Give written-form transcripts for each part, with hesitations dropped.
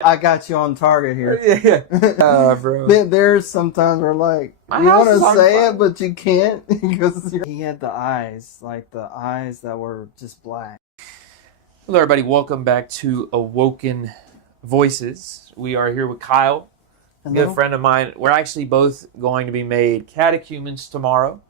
I got you on target here. Yeah. Bro. There's sometimes we're like, My you house want is to on say fire. it, but you can't. Because he had the eyes, like the eyes that were just black. Hello, everybody. Welcome back to Awoken Voices. We are here with Kyle, a good friend of mine. We're actually both going to be made catechumens tomorrow.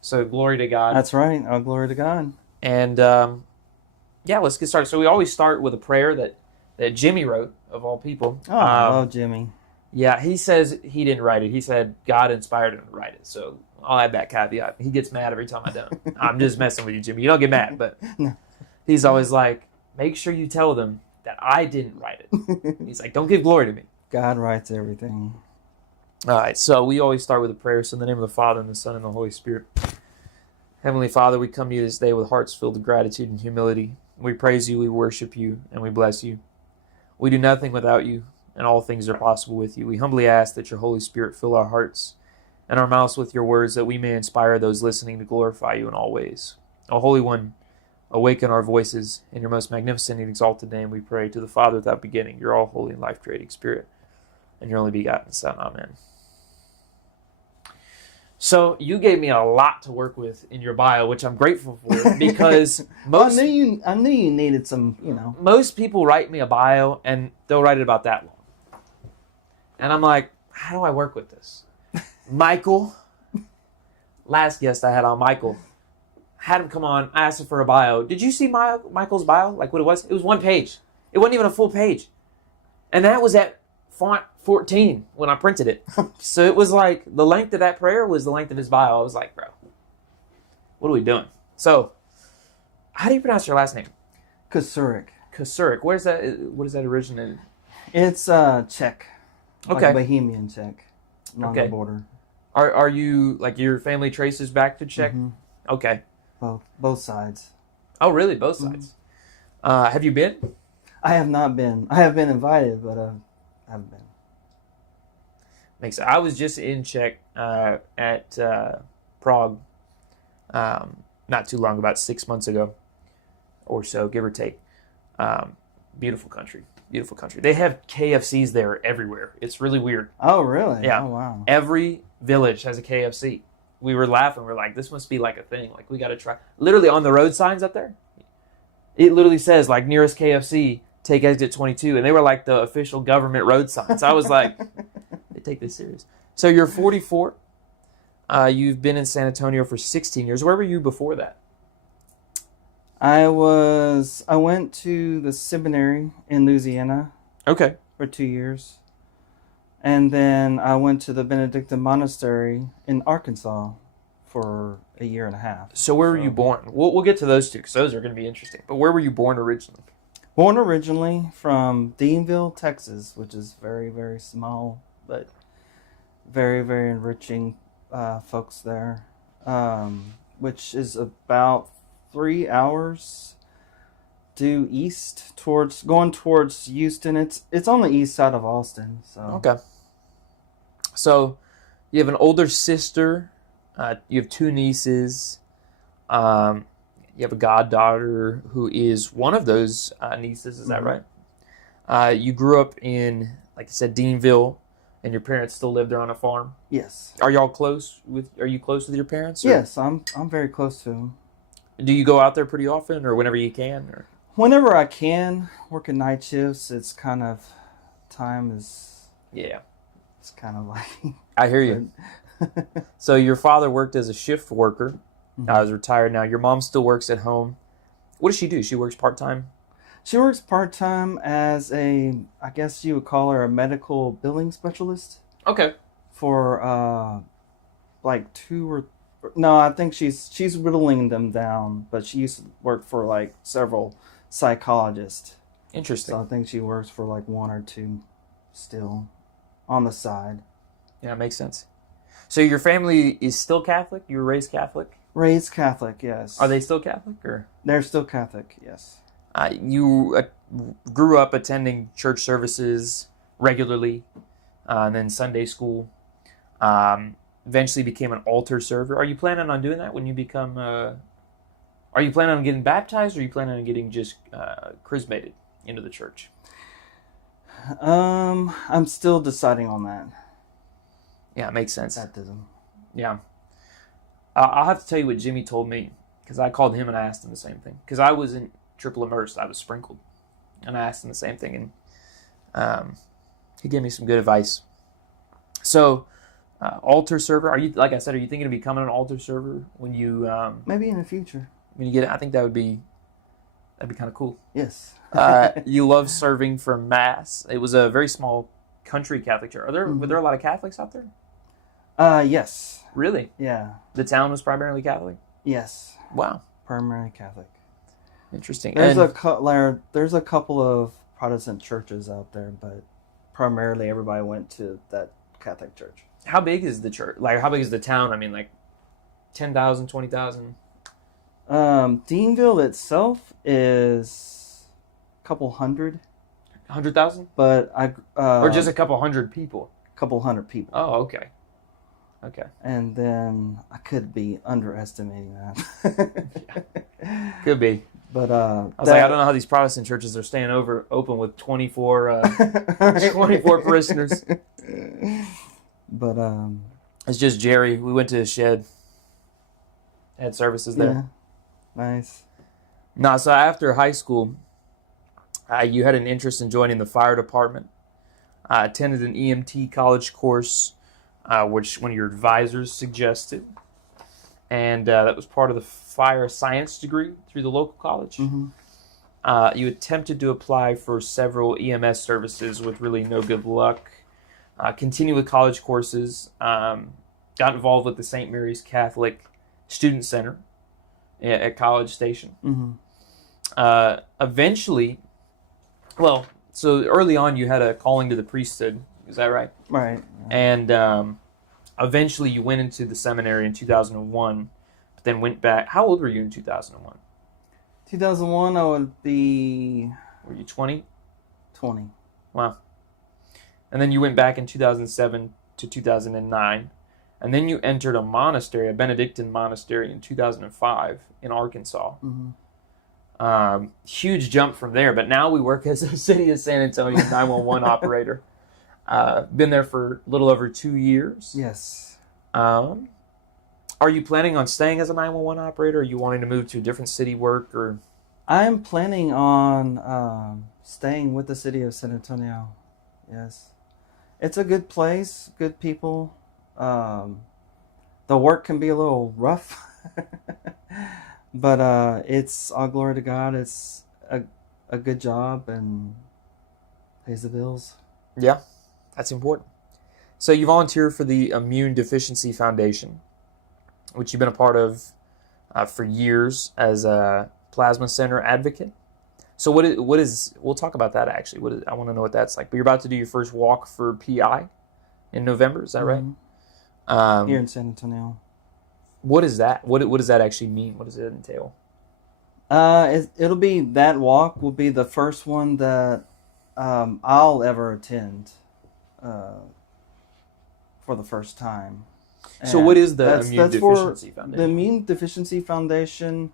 So glory to God. That's right. Oh, glory to God. And yeah, let's get started. So we always start with a prayer that Jimmy wrote, of all people. Oh, I love Jimmy. Yeah, he says he didn't write it. He said God inspired him to write it. So I'll add that caveat. He gets mad every time I don't. I'm just messing with you, Jimmy. You don't get mad, but No. He's always like, make sure you tell them that I didn't write it. He's like, don't give glory to me. God writes everything. All right, so we always start with a prayer. So in the name of the Father, and the Son, and the Holy Spirit. Heavenly Father, we come to you this day with hearts filled with gratitude and humility. We praise you, we worship you, and we bless you. We do nothing without you, and all things are possible with you. We humbly ask that your Holy Spirit fill our hearts and our mouths with your words, that we may inspire those listening to glorify you in all ways. O Holy One, awaken our voices in your most magnificent and exalted name, we pray, to the Father without beginning, your all-holy and life-creating Spirit, and your only begotten Son. Amen. So you gave me a lot to work with in your bio, which I'm grateful for, because I knew you needed some, most people write me a bio and they'll write it about that long. And I'm like, how do I work with this? Michael, last guest I had on, Michael, had him come on, I asked him for a bio. Did you see Michael's bio? Like what it was? It was one page. It wasn't even a full page. And that was at font 14 when I printed it. So it was like the length of that prayer was the length of his bio. I was like, bro, what are we doing? So, how do you pronounce your last name? Kasurik. Kasurik. Where's that? What is that originated? It's Czech. Okay. Like Bohemian Czech. On the border. Are you, like, your family traces back to Czech? Mm-hmm. Okay. Both sides. Oh, really? Both sides? Mm-hmm. Have you been? I have not been. I have been invited, but I haven't been. Makes sense. I was just in Czech at Prague not too long, about 6 months ago or so, give or take. Beautiful country. Beautiful country. They have KFCs there everywhere. It's really weird. Oh, really? Yeah. Oh, wow. Every village has a KFC. We were laughing. We're like, this must be like a thing. Like, we got to try. Literally on the road signs up there, it literally says, like, nearest KFC, take exit 22. And they were like the official government road signs. I was like, they take this serious. So you're 44. You've been in San Antonio for 16 years. Where were you before that? I went to the seminary in Louisiana. Okay. For 2 years. And then I went to the Benedictine monastery in Arkansas for a year and a half. So where were you born? We'll get to those two because those are going to be interesting. But where were you born originally? Born originally from Deanville, Texas, which is very, very small, but very, very enriching folks there, which is about 3 hours due east going towards Houston. It's on the east side of Austin. So okay. So you have an older sister. You have two nieces. You have a goddaughter who is one of those nieces. Is that right? You grew up in, like you said, Deanville, and your parents still live there on a farm. Yes. Are y'all close with? Are you close with your parents? Or? Yes, I'm very close to them. Do you go out there pretty often, or whenever you can? Or? Whenever I can, working night shifts, it's kind of time is. Yeah. It's kind of like. I hear you. So your father worked as a shift worker. I was retired now. Your mom still works at home. What does she do? She works part-time? She works part-time as I guess you would call her a medical billing specialist. Okay. For like no, I think she's whittling them down, but she used to work for like several psychologists. Interesting. So I think she works for like one or two still on the side. Yeah, it makes sense. So your family is still Catholic? You were raised Catholic? Raised Catholic, yes. Are they still Catholic? Or they're still Catholic, yes. You grew up attending church services regularly, and then Sunday school. Eventually became an altar server. Are you planning on doing that when you become... are you planning on getting baptized, or are you planning on getting just chrismated into the church? I'm still deciding on that. Yeah, it makes sense. Baptism. Yeah. I'll have to tell you what Jimmy told me, because I called him and I asked him the same thing. Because I wasn't triple immersed, I was sprinkled. And I asked him the same thing, and he gave me some good advice. So, altar server, are you, like I said, are you thinking of becoming an altar server when you... Maybe in the future. when you get it? I think that'd be kind of cool. Yes. You love serving for Mass. It was a very small country Catholic church. Were there a lot of Catholics out there? Yes. Really? Yeah. The town was primarily Catholic? Yes. Wow. Primarily Catholic. Interesting. There's a couple of Protestant churches out there, but primarily everybody went to that Catholic church. How big is the church? Like, how big is the town? I mean, like 10,000, 20,000? Deanville itself is a couple hundred. 100,000? But or just a couple hundred people? Couple hundred people. Oh, okay. Okay. And then I could be underestimating that. Could be. But I was like, I don't know how these Protestant churches are staying open with 24 parishioners. But it's just Jerry. We went to his shed. Had services there. Yeah. Nice. No, so after high school, you had an interest in joining the fire department. I attended an EMT college course, which one of your advisors suggested. And that was part of the fire science degree through the local college. Mm-hmm. You attempted to apply for several EMS services with really no good luck. Continued with college courses. Got involved with the St. Mary's Catholic Student Center at College Station. Mm-hmm. Eventually, well, so early on you had a calling to the priesthood. Is that right? Right. And eventually you went into the seminary in 2001, but then went back. How old were you in 2001? 2001, I would be... Were you 20? 20. Wow. And then you went back in 2007 to 2009. And then you entered a monastery, a Benedictine monastery in 2005 in Arkansas. Mm-hmm. Huge jump from there. But now we work as a City of San Antonio 911 operator. Been there for a little over 2 years. Yes. Are you planning on staying as a 911 operator? Are you wanting to move to a different city work? Or I'm planning on staying with the City of San Antonio. Yes. It's a good place, good people. The work can be a little rough, but it's all glory to God. It's a good job and pays the bills. Yeah, that's important. So you volunteer for the Immune Deficiency Foundation, which you've been a part of for years as a plasma center advocate. So what is we'll talk about that actually. I want to know what that's like. But you're about to do your first walk for PI in November, is that right? Here in San Antonio. What is that? What does that actually mean? What does it entail? It'll be, that walk will be the first one that I'll ever attend for the first time. So what is the Immune Deficiency Foundation? The Immune Deficiency Foundation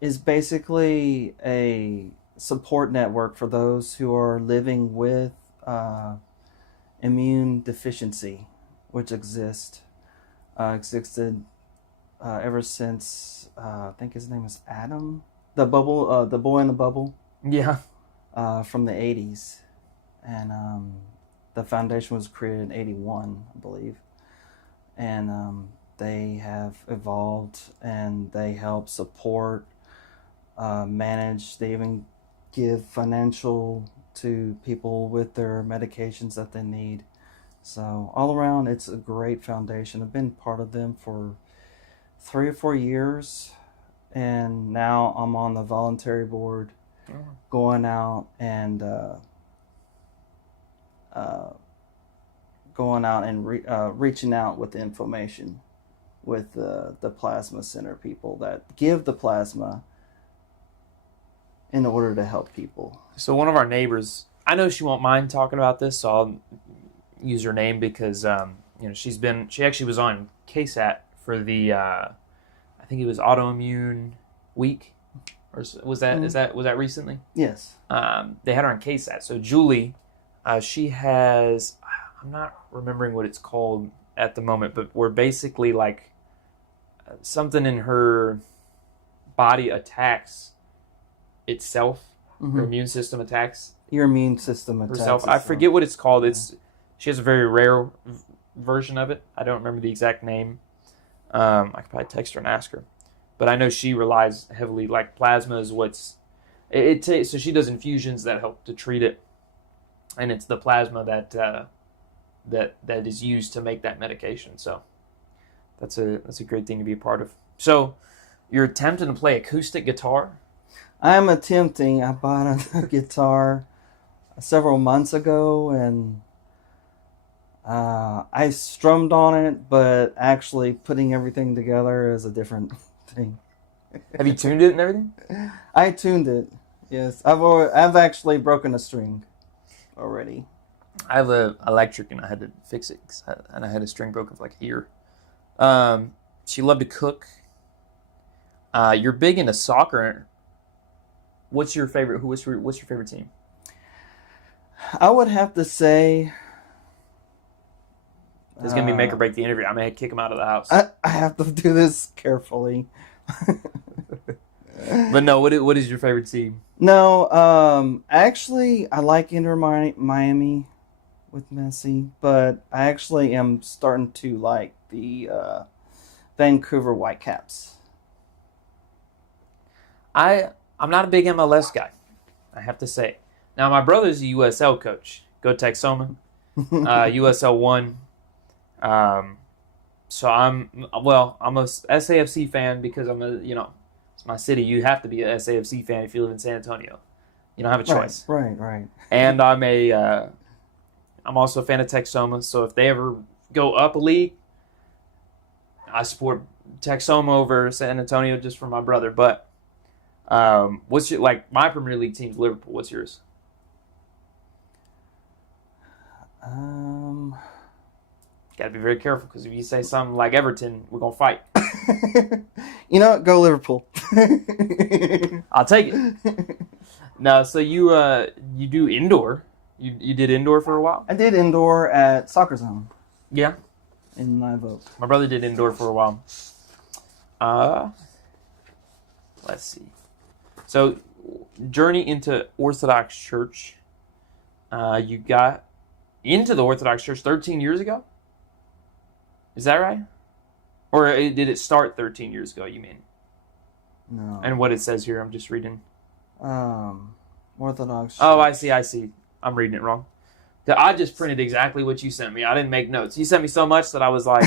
is basically a support network for those who are living with immune deficiency, which existed ever since I think his name is Adam, the boy in the bubble. Yeah. From the 80s, and the foundation was created in 81, I believe, and they have evolved and they help support, manage. They even give financial to people with their medications that they need. So all around, it's a great foundation. I've been part of them for 3 or 4 years, and now I'm on the voluntary board, going out and reaching out with information with the plasma center people that give the plasma in order to help people. So one of our neighbors, I know she won't mind talking about this, so I'll use her name because she actually was on KSAT for the I think it was autoimmune week Or was that recently? Yes. They had her on KSAT. So Julie, she has, I'm not remembering what it's called at the moment, but we're basically like something in her body attacks itself. Her immune system attacks your immune system attacks herself. I forget what it's called. She has a very rare version of it. I don't remember the exact name. I could probably text her and ask her. But I know she relies heavily, like plasma is what's it takes. So she does infusions that help to treat it, and it's the plasma that is used to make that medication. So that's a great thing to be a part of. So you're attempting to play acoustic guitar. I'm attempting. I bought a guitar several months ago, and I strummed on it, but actually putting everything together is a different thing. Have you tuned it and everything? I tuned it. Yes, I've actually broken a string already. I have an electric, and I had to fix it, and I had a string broken for like a year. She loved to cook. You're big into soccer. What's your favorite team? I would have to say It's gonna be make or break the interview. I may kick him out of the house. I have to do this carefully. But no, what is your favorite team? No, actually, I like Inter Miami with Messi, but I actually am starting to like the Vancouver Whitecaps. I'm not a big MLS guy, I have to say. Now, my brother's a USL coach. Go Texoma. USL 1. So I'm a SAFC fan because it's my city. You have to be a SAFC fan if you live in San Antonio. You don't have a choice. Right. And I'm also a fan of Texoma. So if they ever go up a league, I support Texoma over San Antonio just for my brother. But what's your, like, my Premier League team's Liverpool. What's yours? Got to be very careful because if you say something like Everton, we're gonna fight. You know what? Go Liverpool. I'll take it. No, so you do indoor. You did indoor for a while? I did indoor at Soccer Zone. Yeah. In Live Oak. My brother did indoor for a while. Let's see. So, journey into Orthodox Church. You got into the Orthodox Church 13 years ago? Is that right? Or did it start 13 years ago, you mean? No. And what it says here, I'm just reading. Orthodox Church. Oh, I see. I'm reading it wrong. I just printed exactly what you sent me. I didn't make notes. You sent me so much that I was like,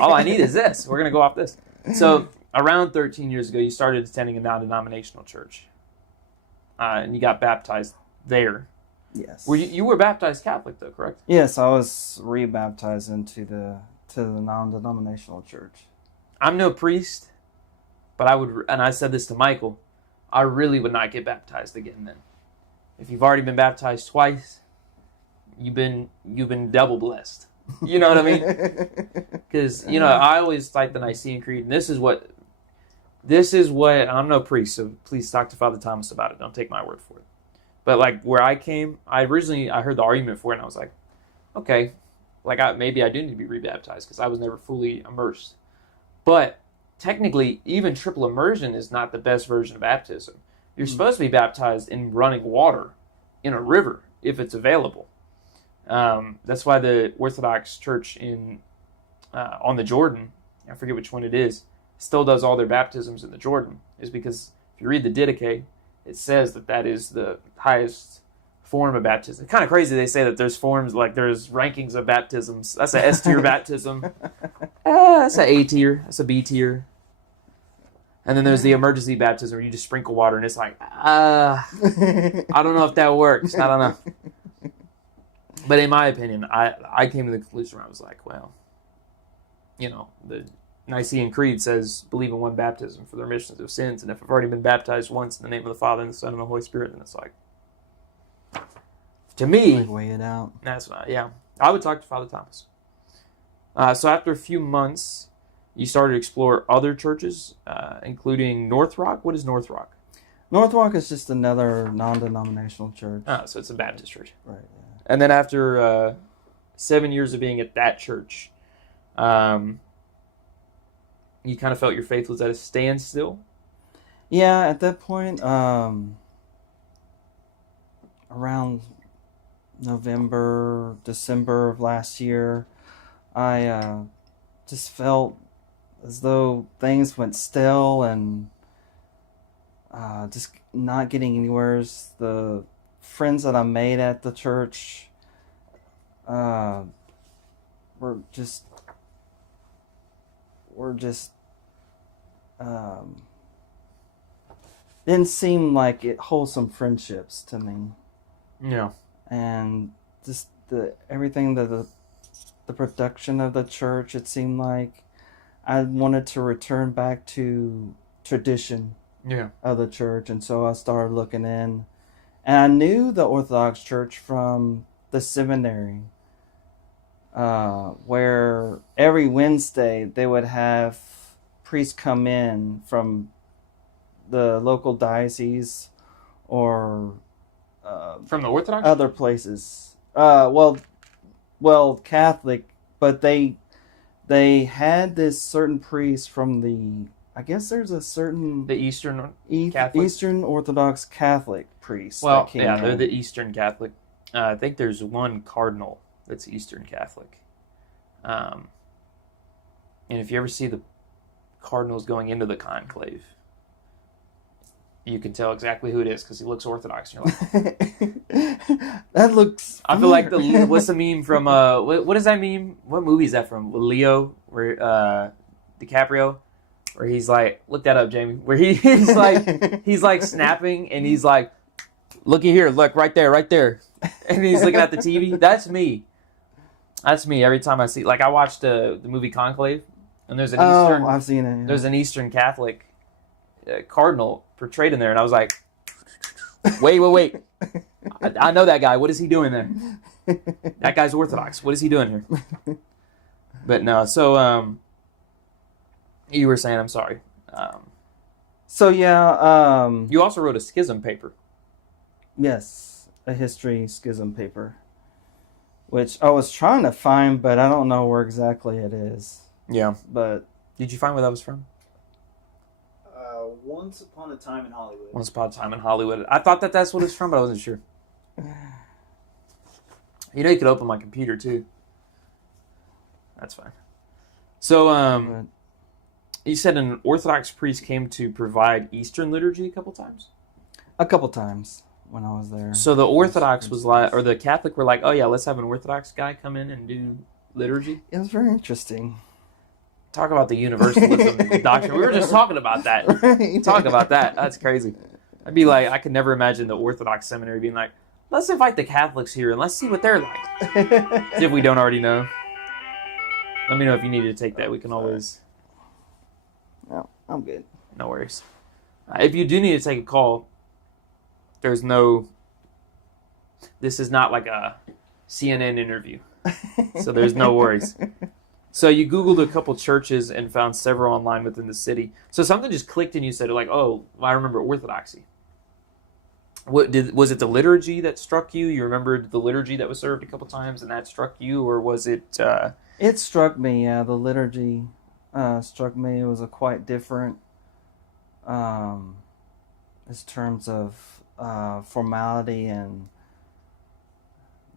all I need is this. We're going to go off this. So, around 13 years ago, you started attending a non-denominational church. And you got baptized there. Yes. You were baptized Catholic, though, correct? Yes, I was rebaptized into the non-denominational church. I'm no priest, but I said this to Michael, I really would not get baptized again then. If you've already been baptized twice, you've been double blessed. You know what I mean? Because, I always like the Nicene Creed, and this is what, I'm no priest, so please talk to Father Thomas about it. Don't take my word for it. But like where I came, I heard the argument for it, and I was like, okay, like maybe I do need to be rebaptized because I was never fully immersed. But technically, even triple immersion is not the best version of baptism. You're supposed to be baptized in running water in a river if it's available. That's why the Orthodox Church on the Jordan, I forget which one it is, still does all their baptisms in the Jordan, is because if you read the Didache, it says that is the highest form of baptism. It's kind of crazy they say that there's forms, like there's rankings of baptisms. That's a S tier baptism. That's an A tier. That's a B tier. And then there's the emergency baptism where you just sprinkle water and it's like, I don't know if that works. I don't know. But in my opinion, I came to the conclusion where I was like, well, the Nicene Creed says believe in one baptism for the remission of sins. And if I've already been baptized once in the name of the Father and the Son and the Holy Spirit, then it's like, to me, weigh it out. That's right. Yeah, I would talk to Father Thomas. So after a few months, you started to explore other churches, including North Rock. What is North Rock? Northwalk is just another non-denominational church. Oh, so it's a Baptist church. Right. Yeah. And then after 7 years of being at that church, you kind of felt your faith was at a standstill? Yeah, at that point, around November, December of last year, I just felt as though things went stale and just not getting anywhere. The friends that I made at the church were just didn't seem like wholesome friendships to me. Yeah. And just everything the production of the church, it seemed like I wanted to return back to tradition of the church, and so I started looking in, and I knew the Orthodox Church from the seminary, where every Wednesday they would have priests come in from the local diocese or from the Orthodox? Other places. Well, Catholic, but they had this certain priest from the. I guess there's a certain the Eastern Eastern Orthodox Catholic priest. Well, yeah, they're the Eastern Catholic. I think there's one cardinal that's Eastern Catholic. And if you ever see the cardinals going into the conclave, you can tell exactly who it is because he looks Orthodox. And you're like, that looks. I feel like what's the meme from? What is that meme? What movie is that from? Leo, where DiCaprio, where he's like, look that up, Jamie. Where he's like snapping and he's like, looky here, look right there, and he's looking at the TV. That's me. That's me every time I see. Like I watched the movie Conclave, and there's an Eastern. I've seen it. Yeah. There's an Eastern Catholic cardinal portrayed in there, and I was like, wait. I know that guy. What is he doing there? That guy's Orthodox. What is he doing here? But no, so you were saying, I'm sorry. So yeah, you also wrote a schism paper. Yes, a history schism paper, which I was trying to find, but I don't know where exactly it is. Yeah, but did you find where that was from? Once Upon a Time in Hollywood. Once Upon a Time in Hollywood. I thought that's what it's from, but I wasn't sure. You know, you could open my computer too. That's fine. So, you said an Orthodox priest came to provide Eastern liturgy a couple times? A couple times when I was there. So the Orthodox was like, or the Catholic were like, oh yeah, let's have an Orthodox guy come in and do liturgy? It was very interesting. Talk about the universalism doctrine. We were just talking about that. Right. Talk about that. That's crazy. I'd be like, I could never imagine the Orthodox seminary being like, let's invite the Catholics here and let's see what they're like. If we don't already know. Let me know if you need to take that. We can always... No, I'm good. No worries. If you do need to take a call, there's no... This is not like a CNN interview. So there's no worries. So you Googled a couple churches and found several online within the city. So something just clicked and you said, like, oh, I remember Orthodoxy. Was it the liturgy that struck you? You remembered the liturgy that was served a couple times and that struck you? Or was it... It struck me, yeah. The liturgy struck me. It was quite different in terms of formality and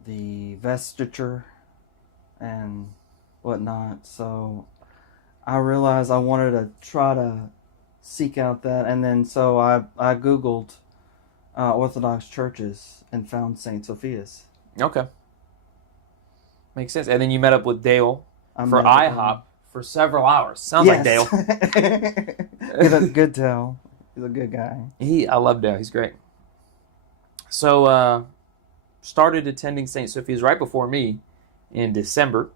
the vestiture and whatnot. So I realized I wanted to try to seek out that, and then so I Googled Orthodox churches and found St. Sophia's. Okay. Makes sense. And then you met up with Dale for IHOP for several hours. Sounds like Dale. Good Dale. He's a good guy. I love Dale. He's great. So, started attending St. Sophia's right before me in December.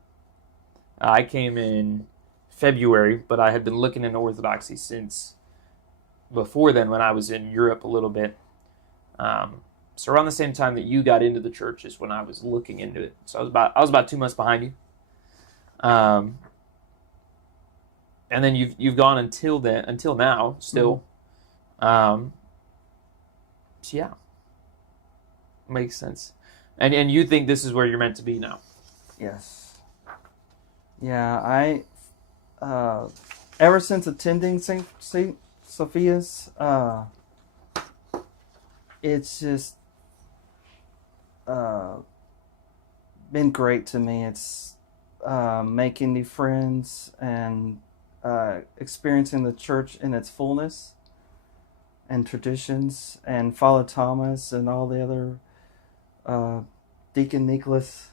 I came in February, but I had been looking into Orthodoxy since before then when I was in Europe a little bit. So around the same time that you got into the church is when I was looking into it. So I was about 2 months behind you. And then you've gone until now still. So yeah, makes sense. And you think this is where you're meant to be now? Yes. Yeah, I ever since attending Saint Sophia's, it's just been great to me. It's making new friends and experiencing the church in its fullness and traditions, and Father Thomas and all the other Deacon Nicholas.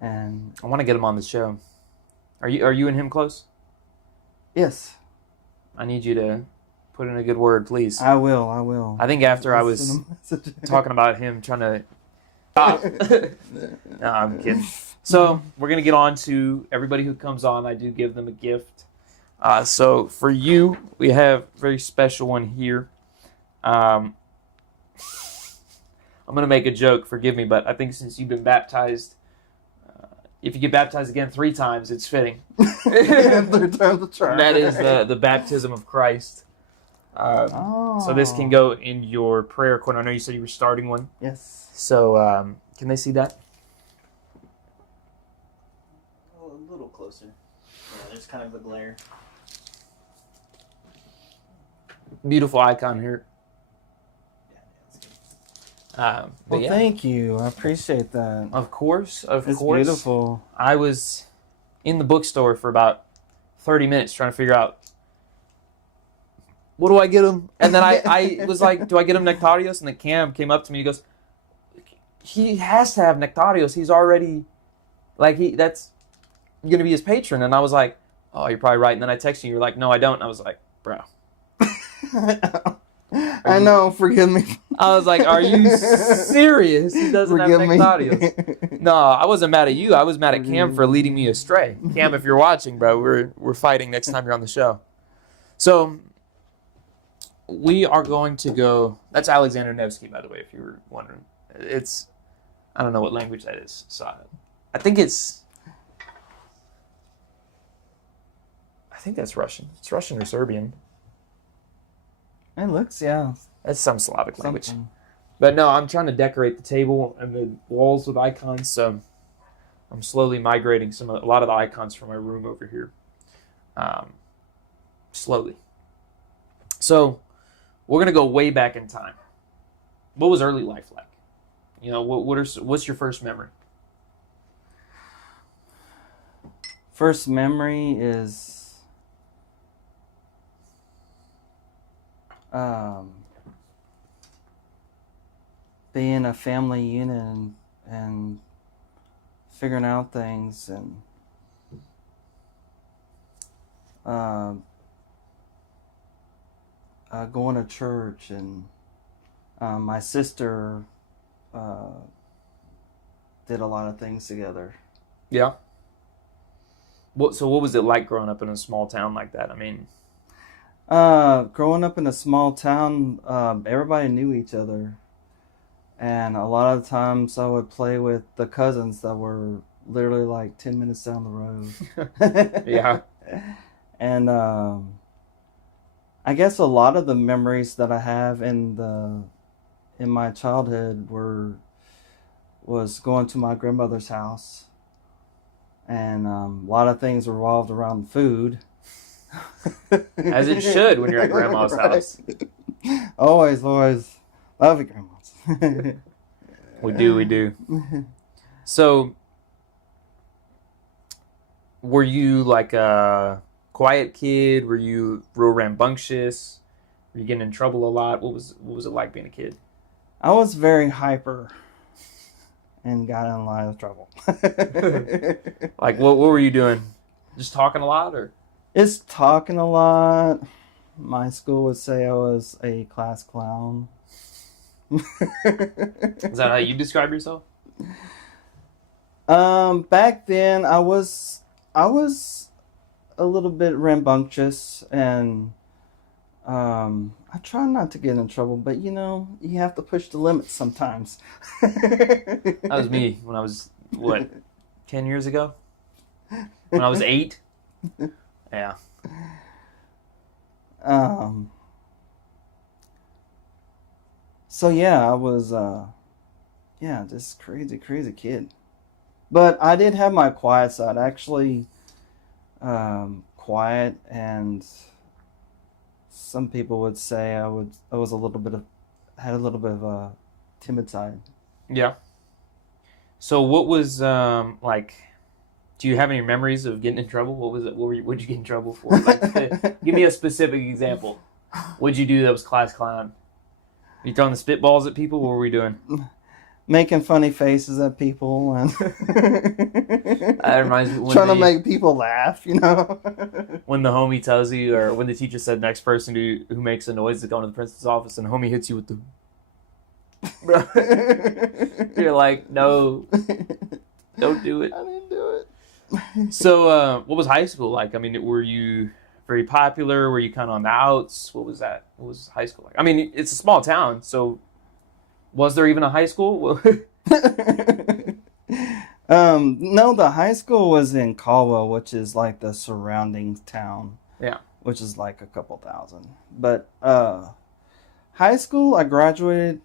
And I want to get him on the show. Are you and him close? yes, I need you to put in a good word, please. I will. I think after I was talking about him trying to... No, I'm kidding. So we're going to get on to everybody who comes on. I do give them a gift. So for you, we have a very special one here. I'm going to make a joke, forgive me, but I think since you've been baptized, if you get baptized again 3 times, it's fitting. 3 times a charm. That is the baptism of Christ. So this can go in your prayer corner. I know you said you were starting one. Yes. So can they see that? A little closer. Yeah, there's kind of the glare. Beautiful icon here. Well, yeah. Thank you. I appreciate that. Of course. It's beautiful. I was in the bookstore for about 30 minutes trying to figure out, what do I get him? And then I was like, do I get him Nectarios? And then Cam came up to me and he goes, he has to have Nectarios. He's already, that's going to be his patron. And I was like, oh, you're probably right. And then I texted you, you're like, no, I don't. And I was like, bro. I know, forgive me. I was like, are you serious? He doesn't have Nectarios. No, I wasn't mad at you. I was mad at Cam for leading me astray. Cam, if you're watching, bro, we're fighting next time you're on the show. So we are going to go. That's Alexander Nevsky, by the way, if you were wondering. I don't know what language that is. So I think that's Russian. It's Russian or Serbian. It looks, yeah. That's some Slavic language. But no, I'm trying to decorate the table and the walls with icons, so I'm slowly migrating a lot of the icons from my room over here. Slowly. So we're going to go way back in time. What was early life like? You know, what's your first memory? First memory is being a family unit and figuring out things and going to church, and my sister did a lot of things together. Yeah. So what was it like growing up in a small town like that? I mean, growing up in a small town, everybody knew each other, and a lot of times I would play with the cousins that were literally like 10 minutes down the road. Yeah. And I guess a lot of the memories that I have in my childhood was going to my grandmother's house, and a lot of things revolved around food. As it should when you're at grandma's house. Always love your grandma's. We do. So, were you like a quiet kid? Were you real rambunctious? Were you getting in trouble a lot? What was it like being a kid? I was very hyper and got in a lot of trouble. Like, what were you doing? Just talking a lot, or? It's talking a lot. My school would say I was a class clown. Is that how you describe yourself? Back then I was a little bit rambunctious, and I try not to get in trouble, but you have to push the limits sometimes. That was me when I was 10 years ago? When I was 8? Yeah. So yeah, I was just crazy kid. But I did have my quiet side. Actually, quiet, and some people would say I was a little bit of had a little bit of a timid side. Yeah. So what was like? Do you have any memories of getting in trouble? What was it? What'd you get in trouble for? Like, give me a specific example. What'd you do that was class clown? You throwing the spitballs at people? What were we doing? Making funny faces at people and That reminds me trying to make people laugh, when the homie tells you, or when the teacher said next person who makes a noise to go into the principal's office, and the homie hits you with the. You're like, no, don't do it. I didn't do it. So, what was high school like? I mean, were you very popular? Were you kind of on the outs? What was that? What was high school like? I mean, it's a small town, so was there even a high school? No, the high school was in Caldwell, which is like the surrounding town. Yeah. Which is like a couple thousand. But high school, I graduated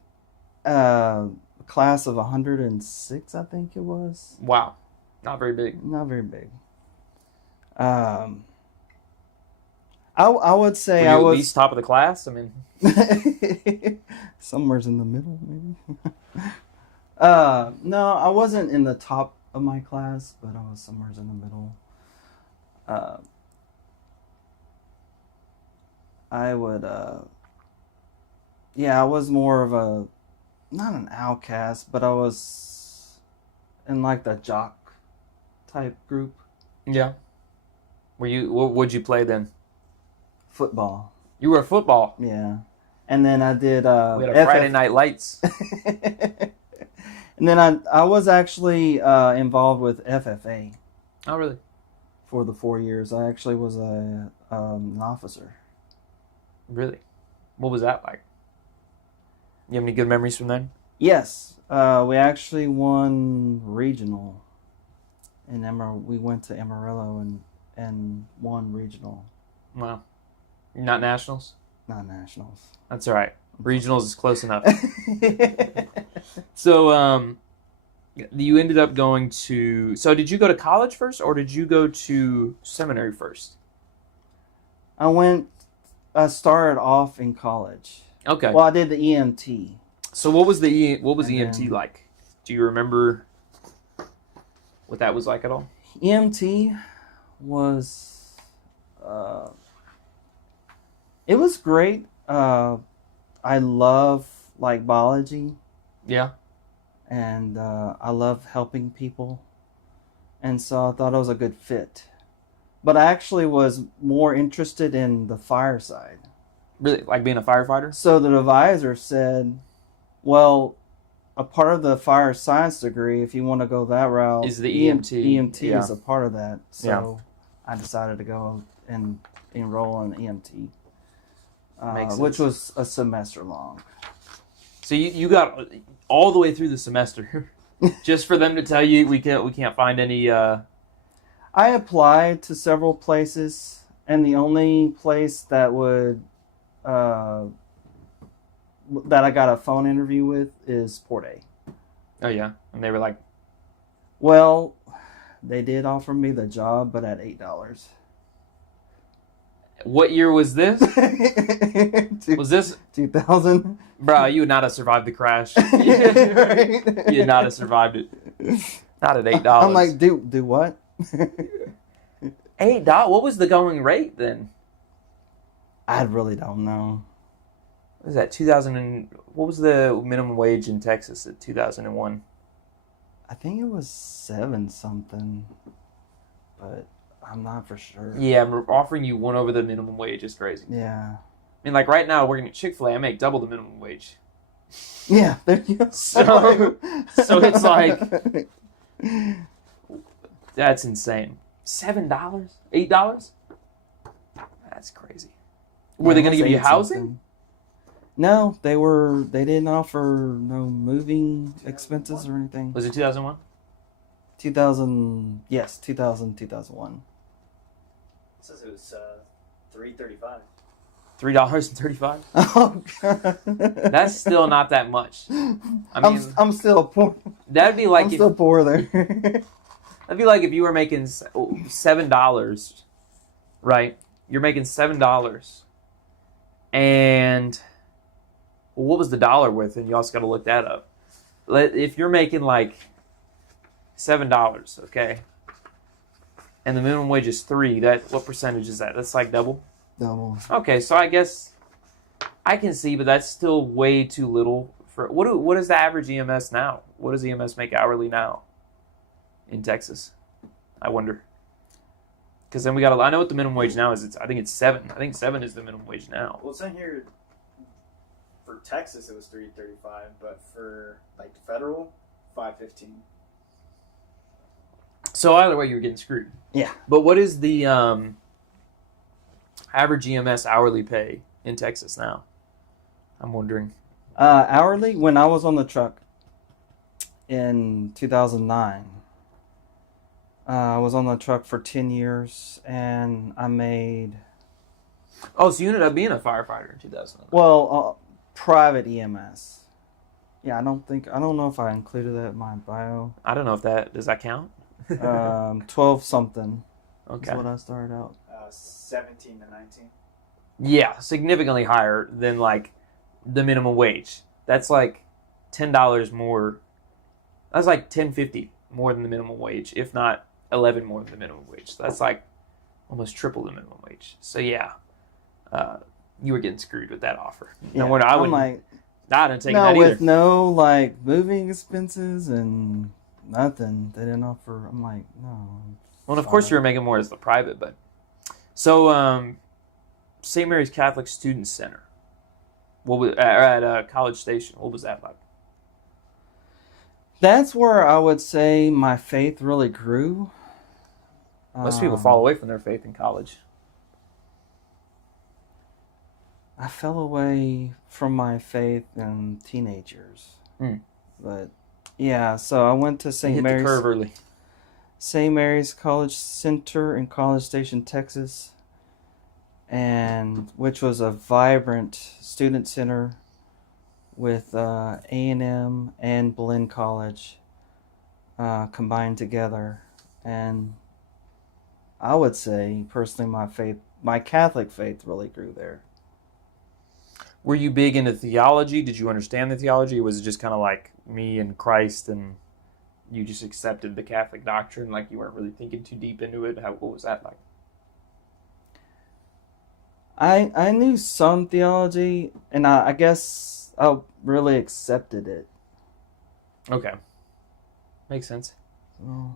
class of 106, I think it was. Wow. Not very big. Not very big. I would say Were you I was at least top of the class. I mean, somewhere's in the middle, maybe. No, I wasn't in the top of my class, but I was somewhere's in the middle. I would, I was more of a, not an outcast, but I was in like the jock type group. yeah. What would you play then? Football. You were football. Yeah. And then I did We had a Friday Night Lights. And then I was actually involved with FFA. Oh, really? For the 4 years. I actually was an officer. Really? What was that like? You have any good memories from then? Yes. We actually won regional. We went to Amarillo and won regional. Wow. You're not nationals? Not nationals. That's all right. Regionals is close enough. So, you ended up going to... So, did you go to college first, or did you go to seminary first? I started off in college. Okay. Well, I did the EMT. So, what was EMT like? Do you remember what that was like at all? EMT was... it was great. I love like biology. Yeah. And I love helping people. And so I thought it was a good fit. But I actually was more interested in the fire side. Really? Like being a firefighter? So the advisor said, well, a part of the fire science degree, if you want to go that route, is the EMT. EMT is a part of that. So I decided to go and enroll in EMT, which was a semester long. So you got all the way through the semester just for them to tell you we can't find any. I applied to several places, and the only place that would that I got a phone interview with is Port A. Oh yeah, and they were like, well, they did offer me the job, but at $8. What year was this? Was this 2000? Bro, you would not have survived the crash. Right? You would not have survived it. Not at $8. I'm like, do what? $8? What was the going rate then? I really don't know. What was that? 2000? What was the minimum wage in Texas at 2001? I think it was 7 something, but I'm not for sure. Yeah, offering you one over the minimum wage is crazy. Yeah. I mean, like right now, working at Chick-fil-A, I make double the minimum wage. Yeah, there you go. So it's like, that's insane. $7? $8? That's crazy. Were they going to give you housing? Something. No, they didn't offer no moving expenses or anything. Was it 2001? 2001. It says it was $335. $3.35. Oh God. That's still not that much. I mean, I'm still poor. that'd be like I'm still poor there. that'd be like if you were making $7, right? You're making $7, and what was the dollar worth? And you also got to look that up. If you're making like $7, okay, and the minimum wage is $3, what percentage is that? That's like double. Double. Okay, so I guess I can see, but that's still way too little for what is the average EMS now? What does EMS make hourly now in Texas? I wonder. Because then I know what the minimum wage now is. I think it's 7. I think 7 is the minimum wage now. Well, it's in here. For Texas, it was $3.35, but for like federal, $5.15. So either way, you're getting screwed. Yeah. But what is the average EMS hourly pay in Texas now? I'm wondering. Hourly, when I was on the truck in 2009, I was on the truck for 10 years, and I made... Oh, so you ended up being a firefighter in 2009. Well, private EMS. Yeah, I don't know if I included that in my bio. I don't know if does that count? 12 something. Okay. That's what I started out. 17 to 19. Yeah, significantly higher than like the minimum wage. That's like $10 more. That's like $10.50 more than the minimum wage, if not 11 more than the minimum wage. So that's like almost triple the minimum wage. So yeah, you were getting screwed with that offer. Yeah, I didn't take that either. With no like moving expenses and nothing. They didn't offer. I'm like, no. Well, of course you were making more as the private, but so St. Mary's Catholic Student Center. What was at College Station? What was that like? That's where I would say my faith really grew. Most people fall away from their faith in college. I fell away from my faith in teenagers. But yeah, so I went to St. Mary's. Hit the curve early. St. Mary's College Center in College Station, Texas, and which was a vibrant student center with A&M and Blinn College combined together. And I would say, personally, my Catholic faith really grew there. Were you big into theology? Did you understand the theology? Or was it just kind of like me and Christ and you just accepted the Catholic doctrine, like you weren't really thinking too deep into it? What was that like? I knew some theology, and I guess I really accepted it. Okay. Makes sense. So.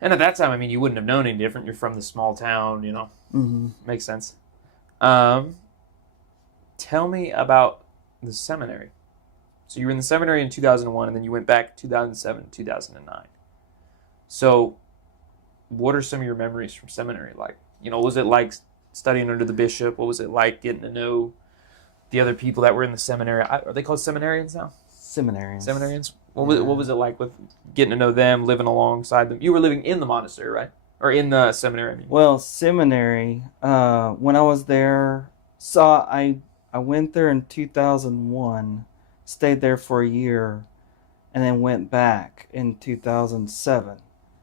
And at that time, I mean, you wouldn't have known any different. You're from the small town, you know. Mm-hmm. Makes sense. Tell me about the seminary. So you were in the seminary in 2001, and then you went back 2007, 2009. So what are some of your memories from seminary like? You know, was it like studying under the bishop? What was it like getting to know the other people that were in the seminary? Are they called seminarians now? Seminarians. What was it like with getting to know them, living alongside them? You were living in the monastery, right? Or in the seminary, I mean. Well, seminary, when I was there, I went there in 2001, stayed there for a year, and then went back in 2007.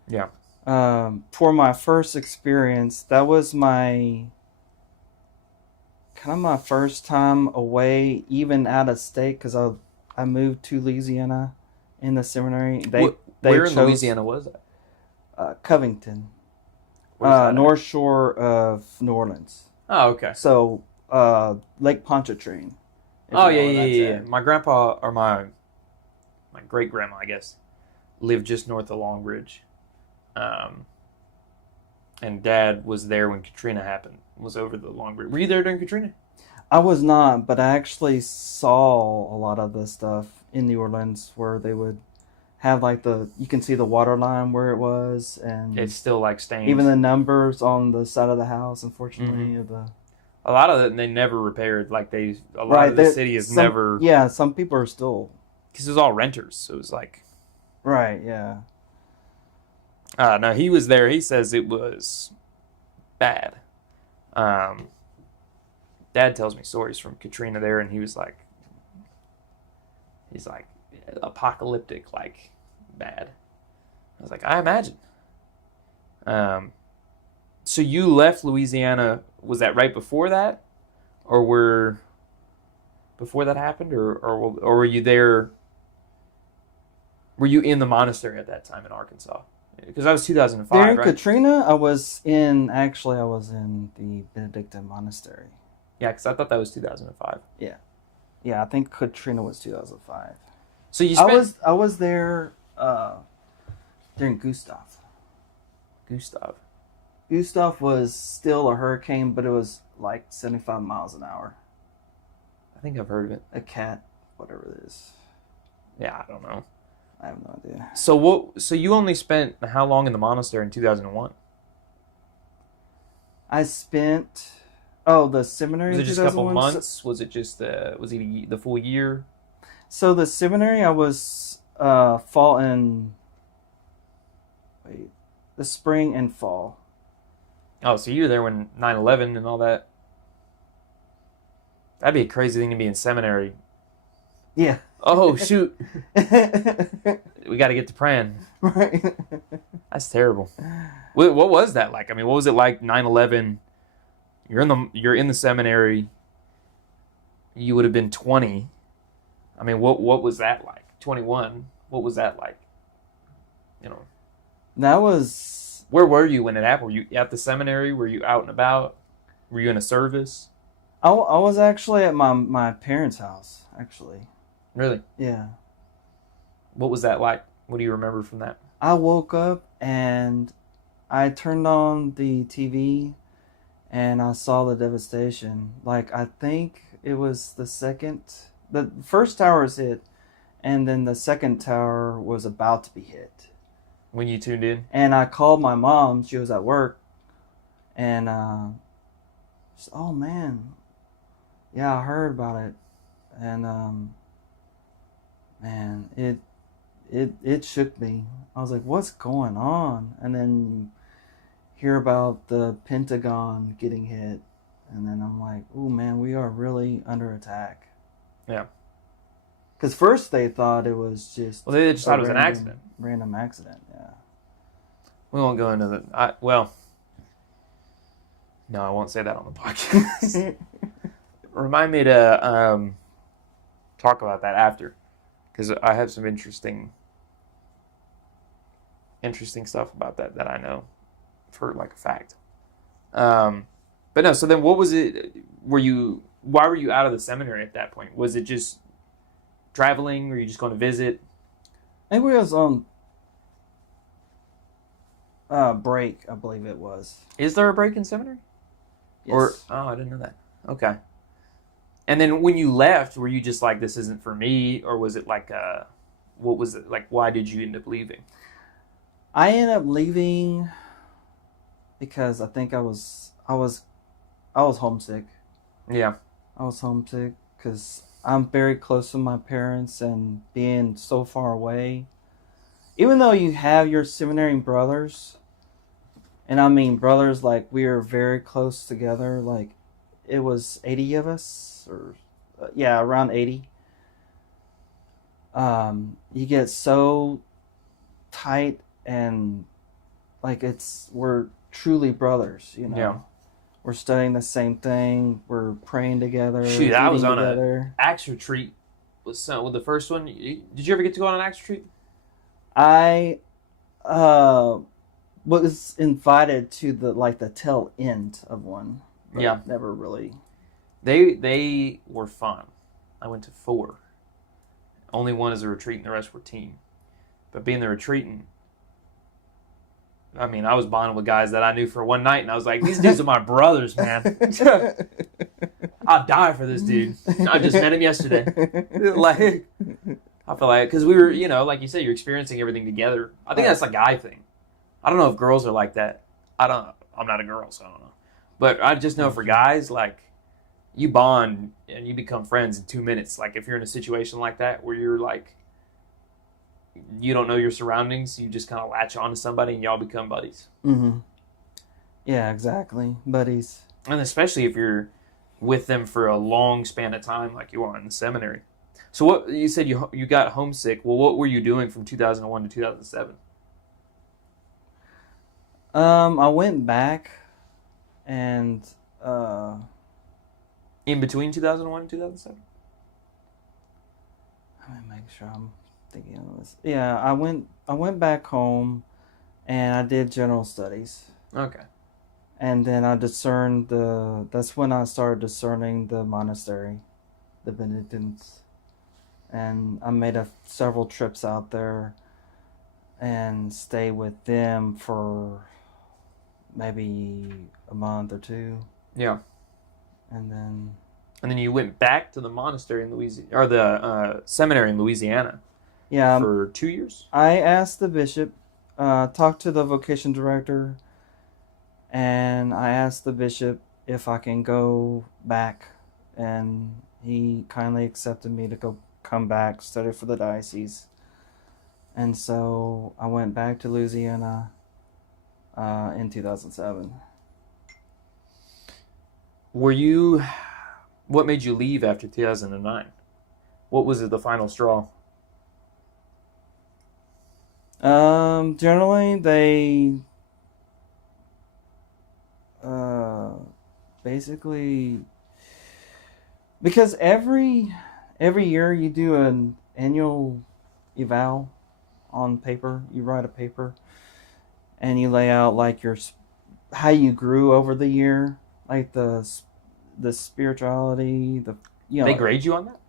Yeah. For my first experience, that was my first time away, even out of state, because I moved to Louisiana in the seminary. Where in Louisiana was that? Covington, North Shore of New Orleans. Oh, okay. So Lake Pontchartrain. Oh yeah. My grandpa or my great grandma, I guess, lived just north of Long Bridge, and Dad was there when Katrina happened. Was over the Long Bridge. Were you there during Katrina? I was not, but I actually saw a lot of the stuff in New Orleans where they would have like you can see the water line where it was, and It's still like stains. even the numbers on the side of the house. Unfortunately, a lot of it they never repaired. Like a lot of the city is never. Yeah, some people are still Because it was all renters, so it was like. right. Yeah. No, he was there. He says it was bad. Dad tells me stories from Katrina there, and he's like apocalyptic, like bad. I was like, I imagine. So you left Louisiana, was that right before that? Or before that happened? Or were you there? Were you in the monastery at that time in Arkansas? Because that was 2005, During right? Katrina, I was in the Benedictine monastery. Yeah, because I thought that was 2005. Yeah, I think Katrina was 2005. So you spent... I was there during Gustav. Gustav was still a hurricane, but it was like 75 miles an hour. I think I've heard of it. A cat, whatever it is. Yeah, I don't know. I have no idea. So you only spent how long in the monastery in 2001? I spent the seminary. Was it in just a couple 2001? months? Was it just was it the full year? So the seminary, I was fall and the spring and fall. Oh, so you were there when 9/11 and all that. That'd be a crazy thing to be in seminary. Yeah. Oh, shoot. We got to get to praying. Right. That's terrible. What was that like? I mean, what was it like 9/11? You're in the seminary. You would have been 20. I mean, what was that like? 21. What was that like? You know. That was... Where were you when it happened? Were you at the seminary? Were you out and about? Were you in a service? I was actually at my parents' house, actually. Really? Yeah. What was that like? What do you remember from that? I woke up and I turned on the TV and I saw the devastation. Like, I think it was the first tower was hit, and then the second tower was about to be hit. When you tuned in? And I called my mom. She was at work. And, she said, oh, man. Yeah, I heard about it. And, man, it shook me. I was like, what's going on? And then you hear about the Pentagon getting hit. And then I'm like, oh, man, we are really under attack. Yeah. Because first they thought it was just... Well, they just thought it was an accident. Random accident, yeah. We won't go into the... No, I won't say that on the podcast. Remind me to talk about that after. Because I have some interesting stuff about that I know for like a fact. But no, so then what was it... Why were you out of the seminary at that point? Was it just traveling? Were you just going to visit? I think we was on break, I believe it was. Is there a break in seminary? Yes. I didn't know that. Okay. And then when you left, were you just like, this isn't for me? Or was it like, what was it? Like, why did you end up leaving? I ended up leaving because I think I was homesick. Yeah. I was homesick because I'm very close to my parents, and being so far away, even though you have your seminary brothers, and I mean brothers, like we are very close together, like it was 80 of us, or around 80. You get so tight, and like we're truly brothers, you know. Yeah. We're studying the same thing. We're praying together. Shoot, I was on together. a Acts retreat with the first one. Did you ever get to go on an Acts retreat? I was invited to the tail end of one. But yeah. Never really. They were fun. I went to 4. Only one is a retreat and the rest were team. But being the retreating, I mean, I was bonding with guys that I knew for one night, and I was like, these dudes are my brothers, man. I'll die for this dude. I just met him yesterday. Like, I feel like, because we were, like you said, you're experiencing everything together. I think that's a guy thing. I don't know if girls are like that. I'm not a girl, so I don't know. But I just know for guys, like, you bond and you become friends in 2 minutes. Like, if you're in a situation like that where you're like, you don't know your surroundings, you just kind of latch on to somebody and y'all become buddies. Mm-hmm. Yeah, exactly. Buddies. And especially if you're with them for a long span of time, like you are in the seminary. So what you said you got homesick. Well, what were you doing from 2001 to 2007? I went back and In between 2001 and 2007? let me make sure I'm thinking of this. Yeah, I went back home and I did general studies. Okay. And then I discerned that's when I started discerning the monastery, the Benedictines. And I made several trips out there and stay with them for maybe a month or two. Yeah. And then you went back to the monastery in Louisiana, or the seminary in Louisiana. Yeah. For 2 years? I asked the bishop, talked to the vocation director, and I asked the bishop if I can go back, and he kindly accepted me to come back, study for the diocese. And so I went back to Louisiana in 2007. What made you leave after 2009? What was the final straw? Generally they basically, because every year you do an annual eval on paper. You write a paper and you lay out like how you grew over the year, like the spirituality, They grade you on that?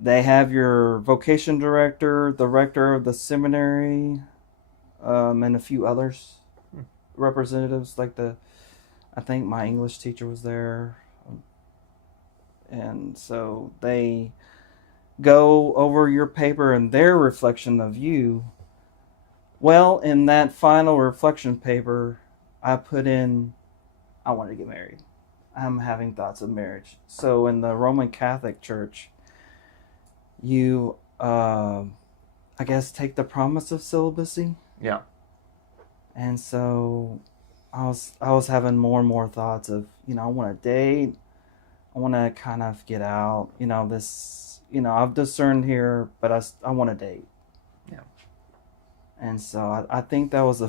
They have your vocation director, the rector of the seminary, and a few others, representatives. I think my English teacher was there, and so they go over your paper and their reflection of you. Well, in that final reflection paper, I put in, I want to get married. I'm having thoughts of marriage. So in the Roman Catholic Church, you, I guess, take the promise of celibacy. Yeah. And so I was having more and more thoughts of, I want to date. I want to kind of get out. I've discerned here, but I want to date. Yeah. And so I think that was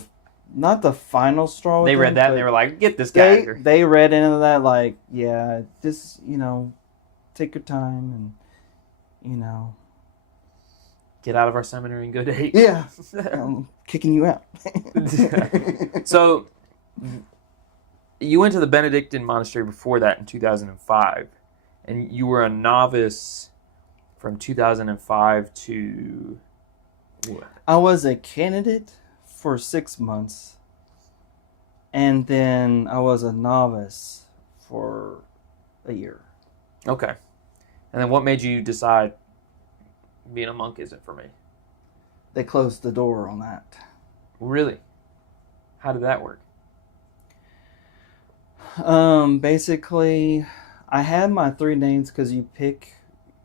not the final straw. They read that and they were like, get this guy here. They read into that like, yeah, just, take your time and, get out of our seminary and go date. Yeah. I'm kicking you out. So you went to the Benedictine monastery before that in 2005, and you were a novice from 2005 to what? I was a candidate for 6 months, and then I was a novice for a year. Okay. And then what made you decide being a monk isn't for me? They closed the door on that. Really? How did that work? Basically, I had my 3 names because you pick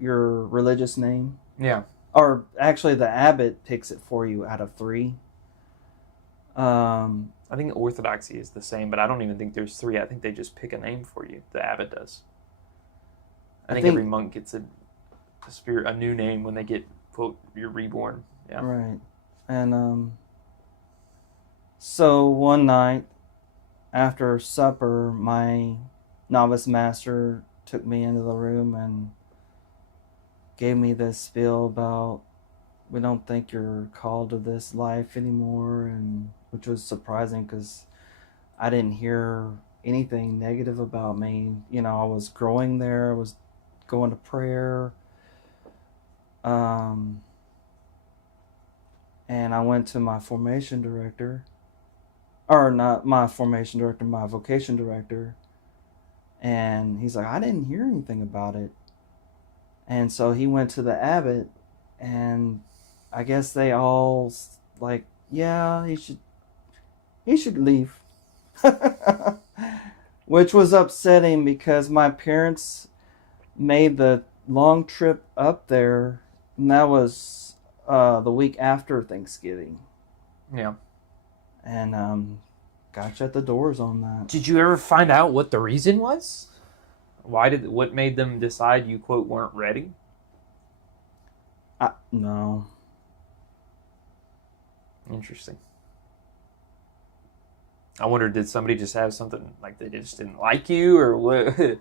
your religious name. Yeah. Or actually, the abbot picks it for you out of 3. I think Orthodoxy is the same, but I don't even think there's 3. I think they just pick a name for you. The abbot does. I think every monk gets a new name when they get, quote, you're reborn. Yeah. Right. And so one night after supper, my novice master took me into the room and gave me this spiel about, we don't think you're called to this life anymore, and which was surprising because I didn't hear anything negative about me. I was growing there. I was going to prayer. And I went to my formation director, or not my formation director, my vocation director, and he's like, I didn't hear anything about it. And so he went to the abbot, and I guess they all like, yeah, he should leave. Which was upsetting because my parents made the long trip up there, and that was the week after Thanksgiving. Yeah. And got shut the doors on that. Did you ever find out what the reason was? What made them decide you, quote, weren't ready? No. Interesting. I wonder, did somebody just have something, like they just didn't like you, or what?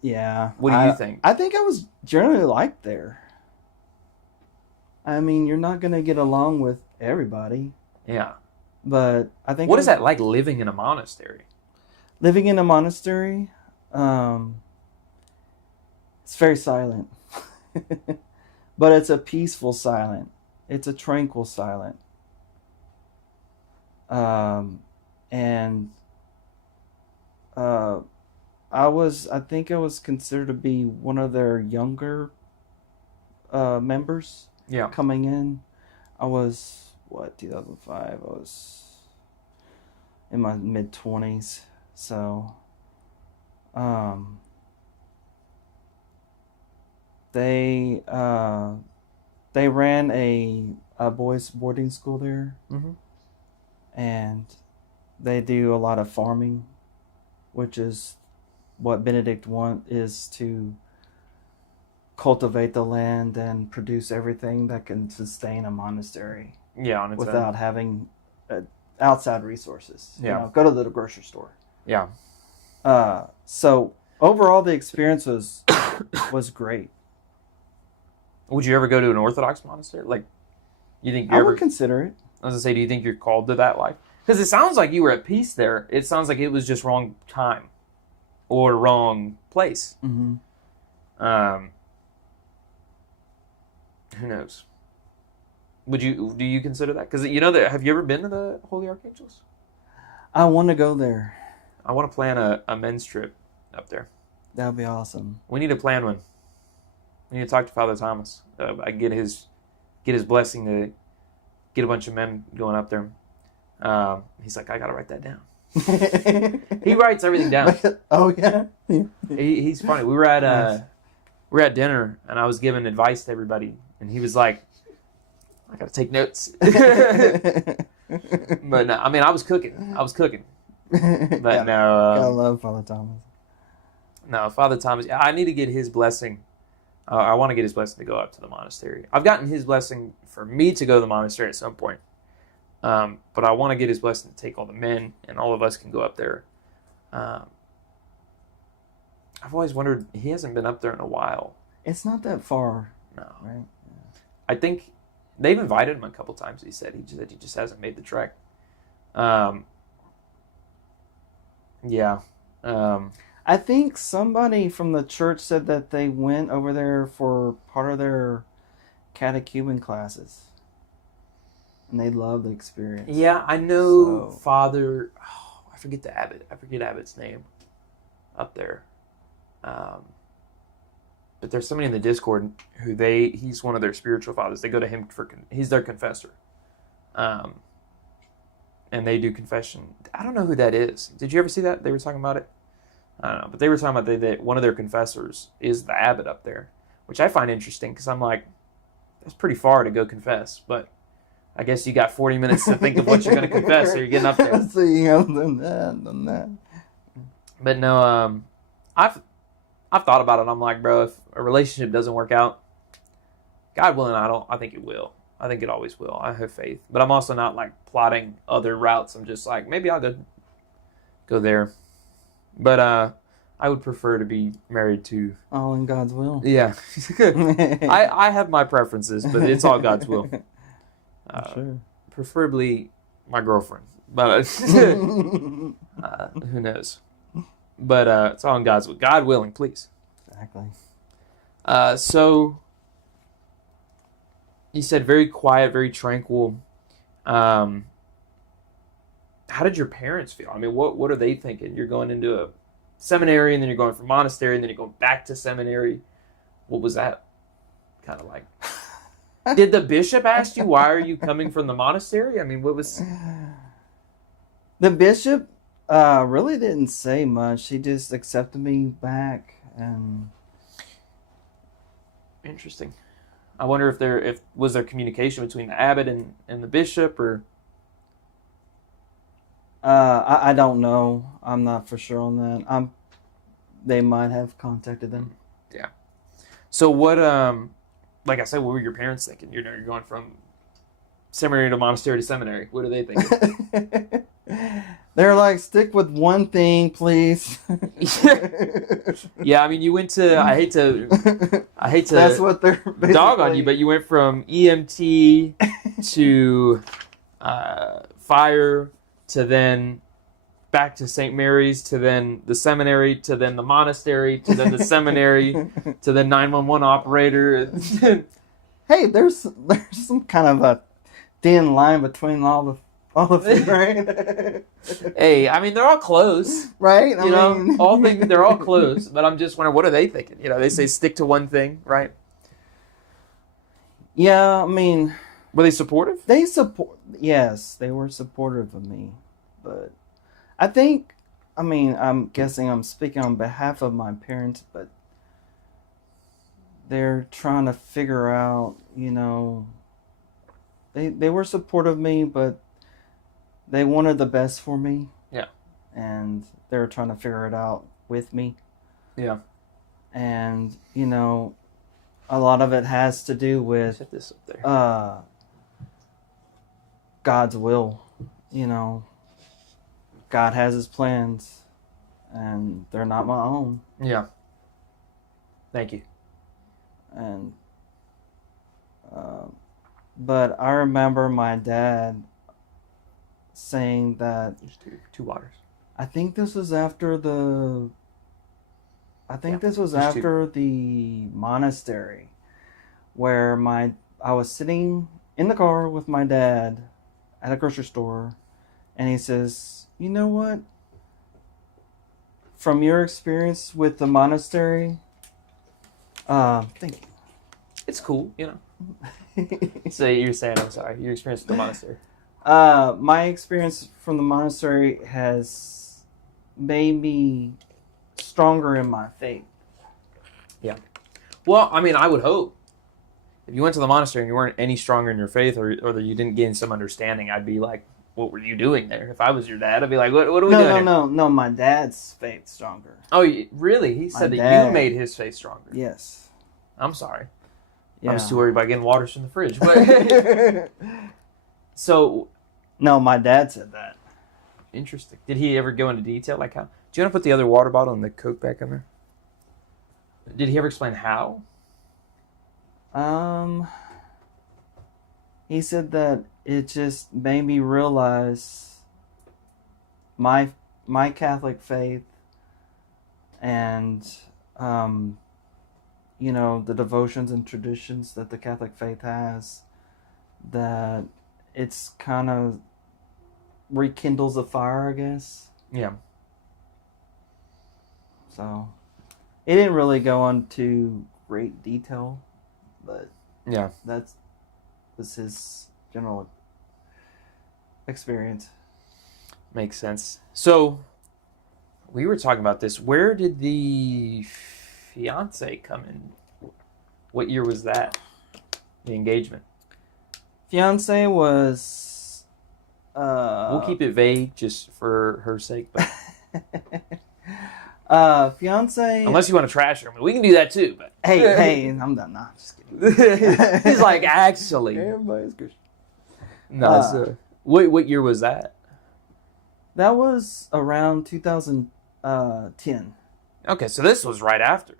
Yeah. What do you think? I think I was generally liked there. I mean, you're not going to get along with everybody, Yeah. but I think... What is that like, living in a monastery? Living in a monastery, it's very silent. But it's a peaceful silent. It's a tranquil silent. And I think I was considered to be one of their younger members coming in. I was, 2005? I was in my mid-20s. So, they ran a boys' boarding school there. Mm-hmm. And they do a lot of farming, which is what Benedict is to cultivate the land and produce everything that can sustain a monastery. Yeah, on its without own. having outside resources. Yeah. You know, go to the grocery store. Yeah. So overall, the experience was great. Would you ever go to an Orthodox monastery? Like, you think I would consider it. I was gonna say, do you think you're called to that life? Because it sounds like you were at peace there. It sounds like it was just wrong time or wrong place. Mm-hmm. Who knows? Do you consider that? Because you know that. Have you ever been to the Holy Archangels? I want to go there. I want to plan a men's trip up there. That would be awesome. We need to plan one. We need to talk to Father Thomas. I get his blessing to get a bunch of men going up there. He's like, I gotta write that down. He writes everything down. Oh yeah. He's funny. We were at dinner, and I was giving advice to everybody, and he was like, I gotta take notes. But no, I mean, I was cooking. But yeah, no, I love Father Thomas. No, Father Thomas. I need to get his blessing. I want to get his blessing to go up to the monastery. I've gotten his blessing for me to go to the monastery at some point. But I want to get his blessing to take all the men, and all of us can go up there. I've always wondered, he hasn't been up there in a while. It's not that far. No. Right? I think they've invited him a couple times, he said. He just hasn't made the trek. Yeah. I think somebody from the church said that they went over there for part of their catechumen classes. And they loved the experience. Yeah, I know Father... Oh, I forget the abbot. I forget Abbot's name up there. But there's somebody in the Discord who he's one of their spiritual fathers. They go to him he's their confessor. And they do confession. I don't know who that is. Did you ever see that? They were talking about it. I don't know, but they were talking about that one of their confessors is the abbot up there, which I find interesting because I'm like, that's pretty far to go confess, but I guess you got 40 minutes to think of what you're going to confess, so you're getting up there. So you have done that. But no, I've thought about it. I'm like, bro, if a relationship doesn't work out, God willing, I think it will. I think it always will. I have faith, but I'm also not like plotting other routes. I'm just like, maybe I'll go there. But I would prefer to be married to... All in God's will. Yeah. I have my preferences, but it's all God's will. Sure. Preferably my girlfriend. But who knows? But it's all in God's will. God willing, please. Exactly. So you said very quiet, very tranquil. How did your parents feel? I mean, what are they thinking? You're going into a seminary, and then you're going from monastery, and then you're going back to seminary. What was that kind of like? Did the bishop ask you, why are you coming from the monastery? I mean, what was... The bishop really didn't say much. He just accepted me back. And interesting. I wonder if was there communication between the abbot and the bishop, or... I don't know. I'm not for sure on that. they might have contacted them. So what, like I said, what were your parents thinking? You're going from seminary to monastery to seminary. What are they thinking? They're like, stick with one thing, please. Yeah, I mean, you went to, I hate to That's what they're basically... dog on you, but you went from EMT to fire to then back to St. Mary's to then the seminary to then the monastery to then the seminary to the 911 operator. Hey, there's some kind of a thin line between all the things, right? Hey, I mean, they're all close. Right? You know, they're all close, but I'm just wondering, what are they thinking? You know, they say stick to one thing, right? Yeah, I mean... Were they supportive? Yes, they were supportive of me. But I think, I mean, I'm guessing I'm speaking on behalf of my parents, but they're trying to figure out, you know... They were supportive of me, but they wanted the best for me. Yeah. And they were trying to figure it out with me. Yeah. And, you know, a lot of it has to do with Set this up there. God's will. You know, God has his plans, and they're not my own. Yeah. Thank you. And, but I remember my dad saying that... There's two waters. I think this was after the... the monastery, where I was sitting in the car with my dad at a grocery store, and he says, "You know what? From your experience with the monastery, thank you." It's cool, you know. So you're saying, I'm sorry, your experience with the monastery. My experience from the monastery has made me stronger in my faith. Yeah. Well, I mean, I would hope. If you went to the monastery and you weren't any stronger in your faith, or that you didn't gain some understanding, I'd be like, what were you doing there? If I was your dad, I'd be like, what are we doing here? No, my dad's faith stronger. Oh, really? He said that you made his faith stronger. Yes. I'm sorry. Yeah. I'm just too worried about getting waters from the fridge. But so... No, my dad said that. Interesting. Did he ever go into detail? Like how? Do you want to put the other water bottle and the Coke back in there? Did he ever explain how? He said that it just made me realize my Catholic faith and, you know, the devotions and traditions that the Catholic faith has, that it's kind of rekindles a fire, I guess. Yeah. So, it didn't really go into great detail, but yeah, that was his general experience. Makes sense. So, we were talking about this. Where did the fiance come in? What year was that? The engagement. Fiance was... we'll keep it vague just for her sake, but... Fiance... Unless you want to trash her. I mean, we can do that too, but... Hey, I'm done. Nah, just kidding. He's like, actually... Everybody's good. No, what year was that? That was around 2010. Okay, so this was right after.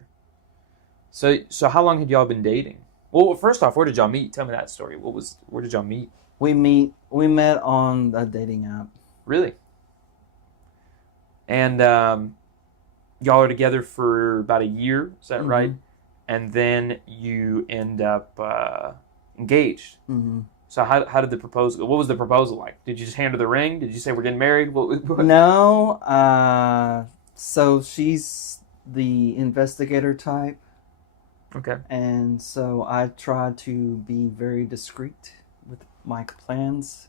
So how long had y'all been dating? Well, first off, where did y'all meet? Tell me that story. Where did y'all meet? We met on a dating app. Really? And y'all are together for about a year, is that right? And then you end up engaged. Mm-hmm. So how did the proposal? What was the proposal like? Did you just hand her the ring? Did you say we're getting married? What? No. So she's the investigator type. Okay. And so I tried to be very discreet with my plans.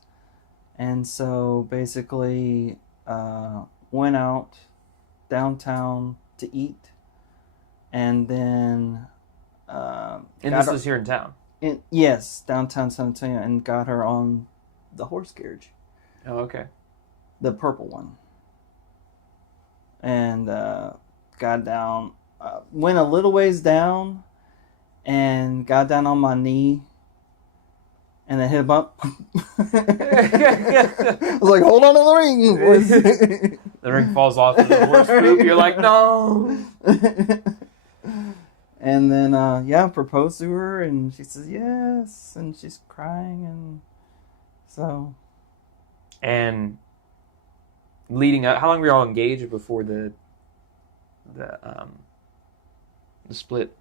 And so basically went out downtown to eat. And then... and this was here in town? Yes, downtown San Antonio. And got her on the horse carriage. Oh, okay. The purple one. And got down, went a little ways down, and got down on my knee, and then hit him up. I was like, hold on to the ring, boys. The ring falls off of the horse poop. You're like, no. And then, proposed to her, and she says yes, and she's crying, and so. And leading up, how long were y'all engaged before the split?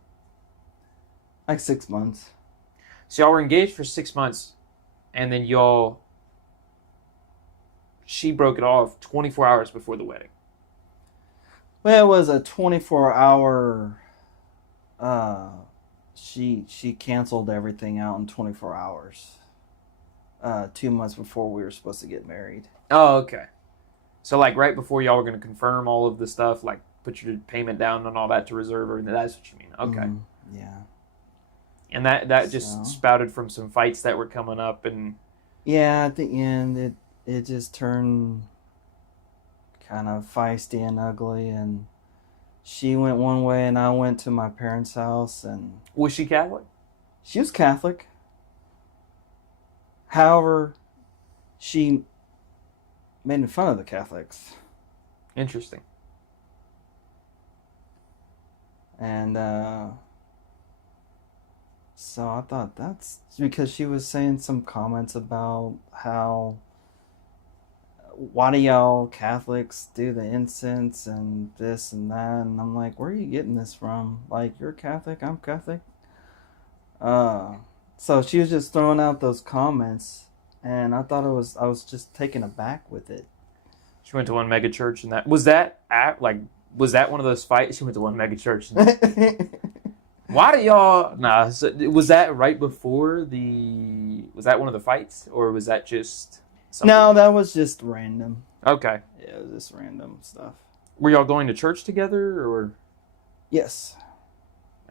Like 6 months. So y'all were engaged for 6 months, and then she broke it off 24 hours before the wedding. Well, it was a 24-hour. She canceled everything out in 24 hours. 2 months before we were supposed to get married. Oh, okay. So like right before y'all were going to confirm all of the stuff, like put your payment down and all that to reserve everything. That's what you mean. Okay. Yeah. And that just spouted from some fights that were coming up, and yeah, at the end it just turned kind of feisty and ugly, and she went one way and I went to my parents' house. And was she Catholic? She was Catholic. However, she made fun of the Catholics. Interesting. And so I thought that's because she was saying some comments about how, why do y'all Catholics do the incense and this and that? And I'm like, where are you getting this from? Like, you're Catholic, I'm Catholic. So she was just throwing out those comments, and I thought I was just taken aback with it. She went to one mega church, and was that one of those fights? She went to one mega church. Why do y'all? Nah. So was that right before Was that one of the fights, or was that just something? No, that was just random. Okay. Yeah, it was just random stuff. Were y'all going to church together, or? Yes.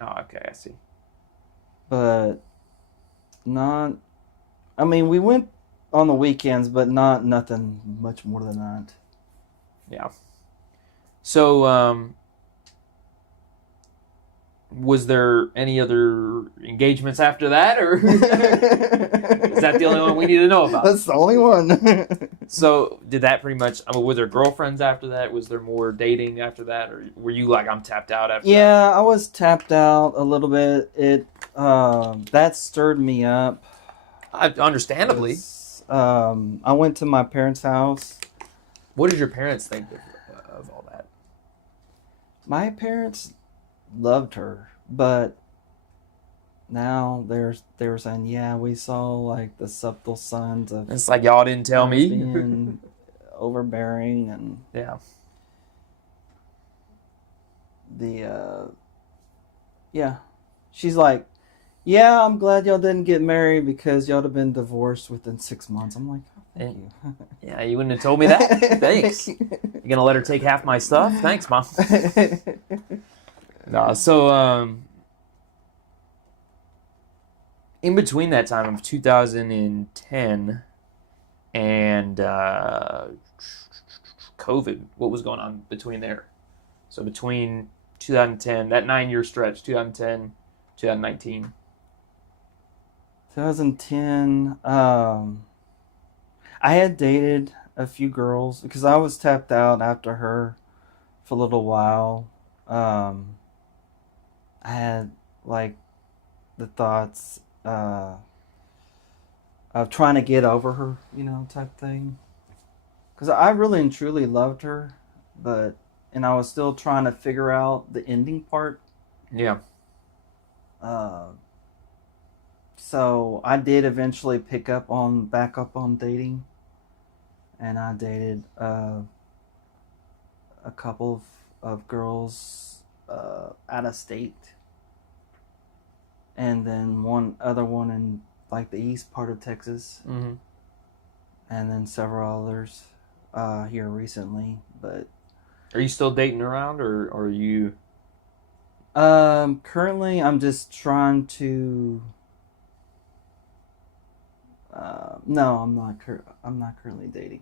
Oh, okay. I see. But not. I mean, we went on the weekends, but nothing much more than that. Yeah. So, was there any other engagements after that, or is that the only one we need to know about? That's the only one. So, did that pretty much? I mean, were there girlfriends after that? Was there more dating after that, or were you like, I'm tapped out after that? Yeah, I was tapped out a little bit. It that stirred me up. Understandably. I went to my parents' house. What did your parents think of all that? My parents loved her, but now they were saying, yeah, we saw like the subtle signs of. It's like y'all didn't tell me. Being overbearing and yeah. She's like, yeah, I'm glad y'all didn't get married because y'all would have been divorced within 6 months. I'm like, oh, thank you. Yeah, you wouldn't have told me that. Thanks. You gonna let her take half my stuff? Thanks, Mom. No, so in between that time of 2010 and COVID, what was going on between there? So between 2010, that 9-year stretch, 2010, 2019. 2010, I had dated a few girls because I was tapped out after her for a little while. I had like the thoughts of trying to get over her, type thing. Because I really and truly loved her, and I was still trying to figure out the ending part. Yeah. So I did eventually back up on dating, and I dated a couple of girls out of state, and then one other one in like the east part of Texas, Mm-hmm. and then several others here recently. But are you still dating around, or are you? Currently, I'm just trying to. No, I'm not. I'm not currently dating.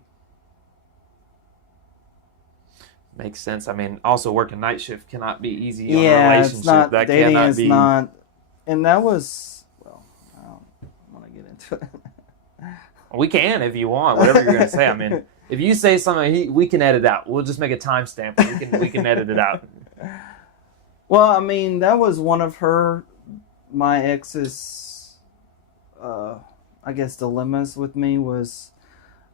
Makes sense. I mean, also working night shift cannot be easy on a Yeah, relationship. it's not, That dating cannot is be. not, and that was, well, I don't want to get into it. We can if you want, whatever you're going to say. I mean, if you say something, we can edit out. We'll just make a timestamp. We can edit it out. Well, I mean, that was one of my ex's, I guess, dilemmas with me was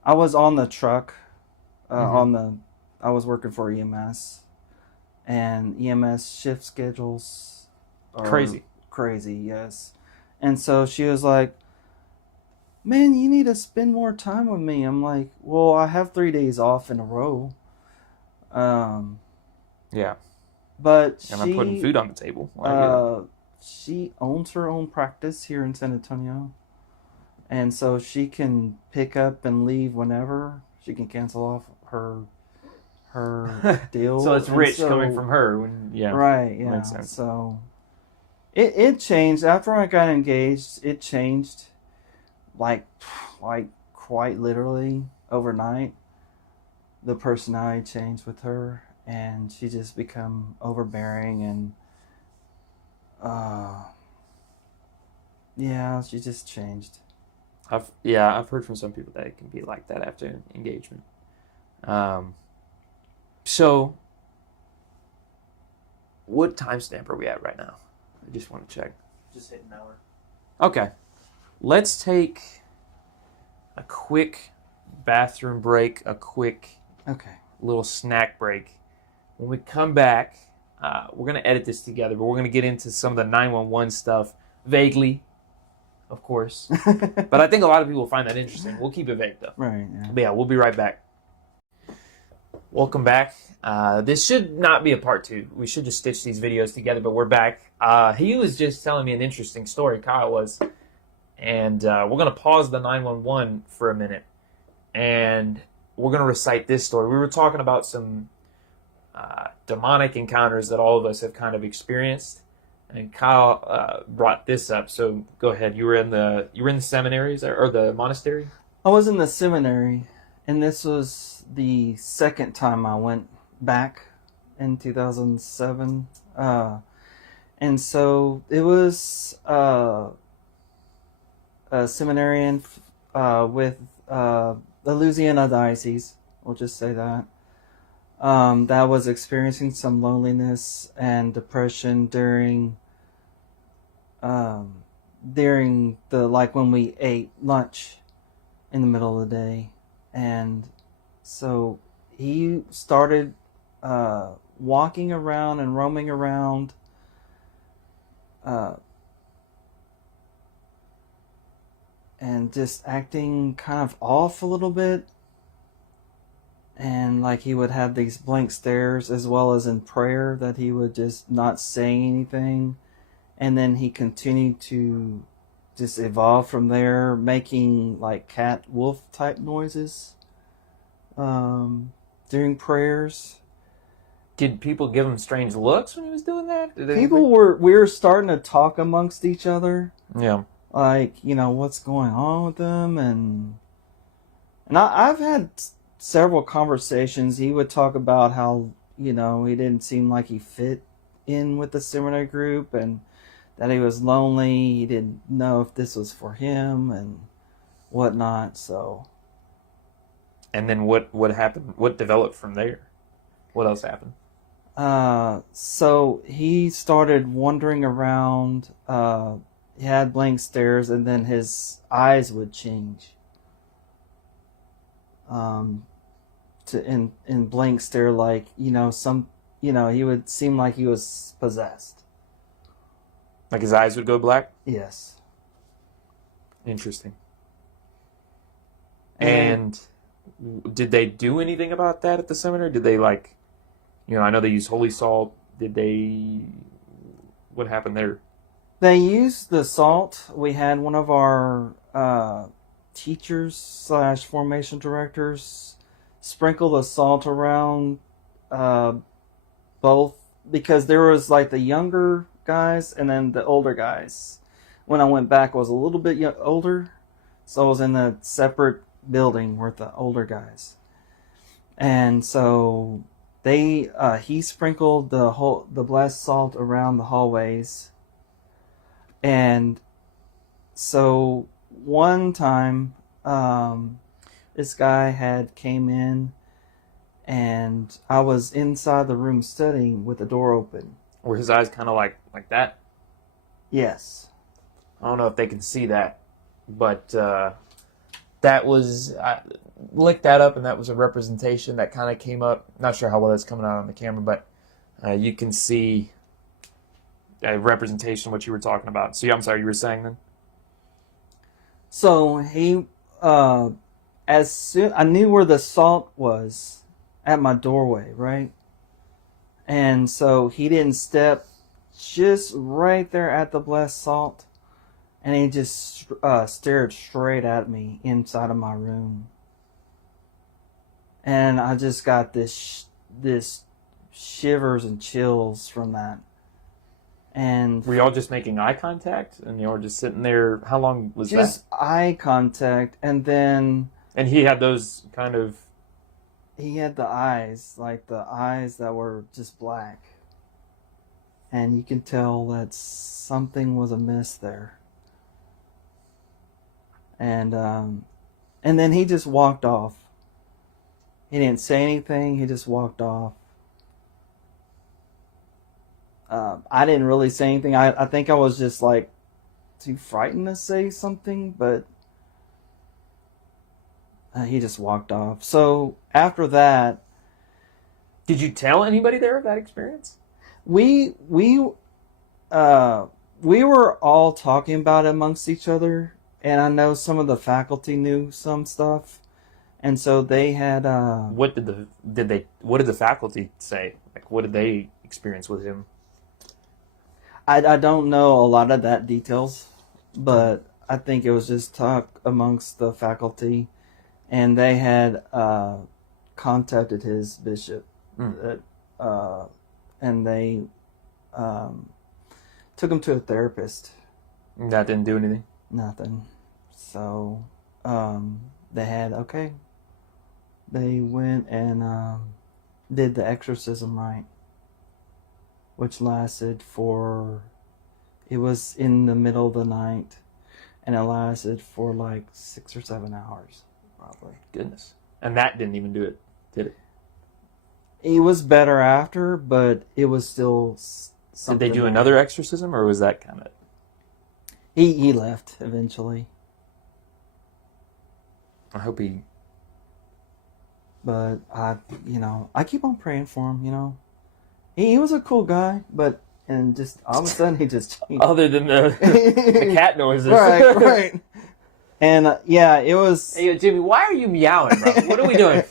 I was on the truck, I was working for EMS, and EMS shift schedules are crazy, yes. And so she was like, man, you need to spend more time with me. I'm like, well, I have 3 days off in a row. Yeah. But and I'm putting food on the table. She owns her own practice here in San Antonio. And so she can pick up and leave whenever. She can cancel off her deal. So it's rich coming from her. Right, yeah. Makes sense. So it changed. After I got engaged, it changed like quite literally overnight. The personality changed with her, and she just become overbearing, and she just changed. I've heard from some people that it can be like that after engagement. So what timestamp are we at right now? I just want to check. Just hit an hour. Okay. Let's take a quick bathroom break, a quick little snack break. When we come back, we're going to edit this together, but we're going to get into some of the 911 stuff vaguely, of course. But I think a lot of people will find that interesting. We'll keep it vague, though. Right, yeah. But yeah, we'll be right back. Welcome back. This should not be a part 2. We should just stitch these videos together, but we're back. He was just telling me an interesting story, Kyle was. And we're going to pause the 911 for a minute. And we're going to recite this story. We were talking about some demonic encounters that all of us have kind of experienced. And Kyle brought this up. So go ahead. You were in the seminaries or the monastery? I was in the seminary, and this was the second time I went back in 2007. And so it was a seminarian with the Louisiana diocese, we'll just say that, that was experiencing some loneliness and depression during when we ate lunch in the middle of the day. And so he started walking around and roaming around and just acting kind of off a little bit. And like he would have these blank stares, as well as in prayer that he would just not say anything. And then he continued to just evolve from there, making like cat wolf type noises during prayers. Did people give him strange looks when he was doing that? We were starting to talk amongst each other. Yeah. Like, what's going on with them, and I've had several conversations. He would talk about how, he didn't seem like he fit in with the seminary group, and that he was lonely. He didn't know if this was for him and whatnot. So. And then what happened? What developed from there? What else happened? So he started wandering around. He had blank stares, and then his eyes would change. In blank stare, like, he would seem like he was possessed. Like his eyes would go black? Yes. Interesting. And did they do anything about that at the seminary? Did they I know they use holy salt. What happened there? They used the salt. We had one of our teachers / formation directors sprinkle the salt around both, because there was like the younger guys and then the older guys. When I went back, I was a little bit older, so I was in a separate building with the older guys. And so he sprinkled the blessed salt around the hallways, and so one time, this guy had came in, and I was inside the room studying with the door open. Were his eyes kind of like that? Yes. I don't know if they can see that, but that was I looked that up, and that was a representation that kind of came up. Not sure how well that's coming out on the camera, but you can see a representation of what you were talking about. So, yeah, I'm sorry, you were saying then? So he, as soon I knew where the salt was at my doorway, right? And so he didn't step just right there at the blessed salt, and he just stared straight at me inside of my room. And I just got this shivers and chills from that. And were y'all just making eye contact, and you were just sitting there? How long was that? Just eye contact, and then... And he had those kind of... He had the eyes that were just black. And you can tell that something was amiss there. And then he just walked off. He didn't say anything, he just walked off. I didn't really say anything. I think I was just like too frightened to say something, but he just walked off. So after that, did you tell anybody there of that experience? We were all talking about it amongst each other, and I know some of the faculty knew some stuff, and so they had. What did the faculty say? Like, what did they experience with him? I don't know a lot of that details, but I think it was just talk amongst the faculty, and they had contacted his bishop, and they took him to a therapist. That didn't do anything? Nothing. So they went and did the exorcism rite, which lasted it was in the middle of the night, and it lasted for like 6 or 7 hours, probably. Goodness. And that didn't even do it, did it? He was better after, but it was still something. Did they do another exorcism, or was that kind of... He left eventually. I hope he... But I keep on praying for him, He was a cool guy, but just all of a sudden he just changed. Other than the cat noises. Right. And yeah, it was... Hey, Jimmy, why are you meowing, bro? What are we doing?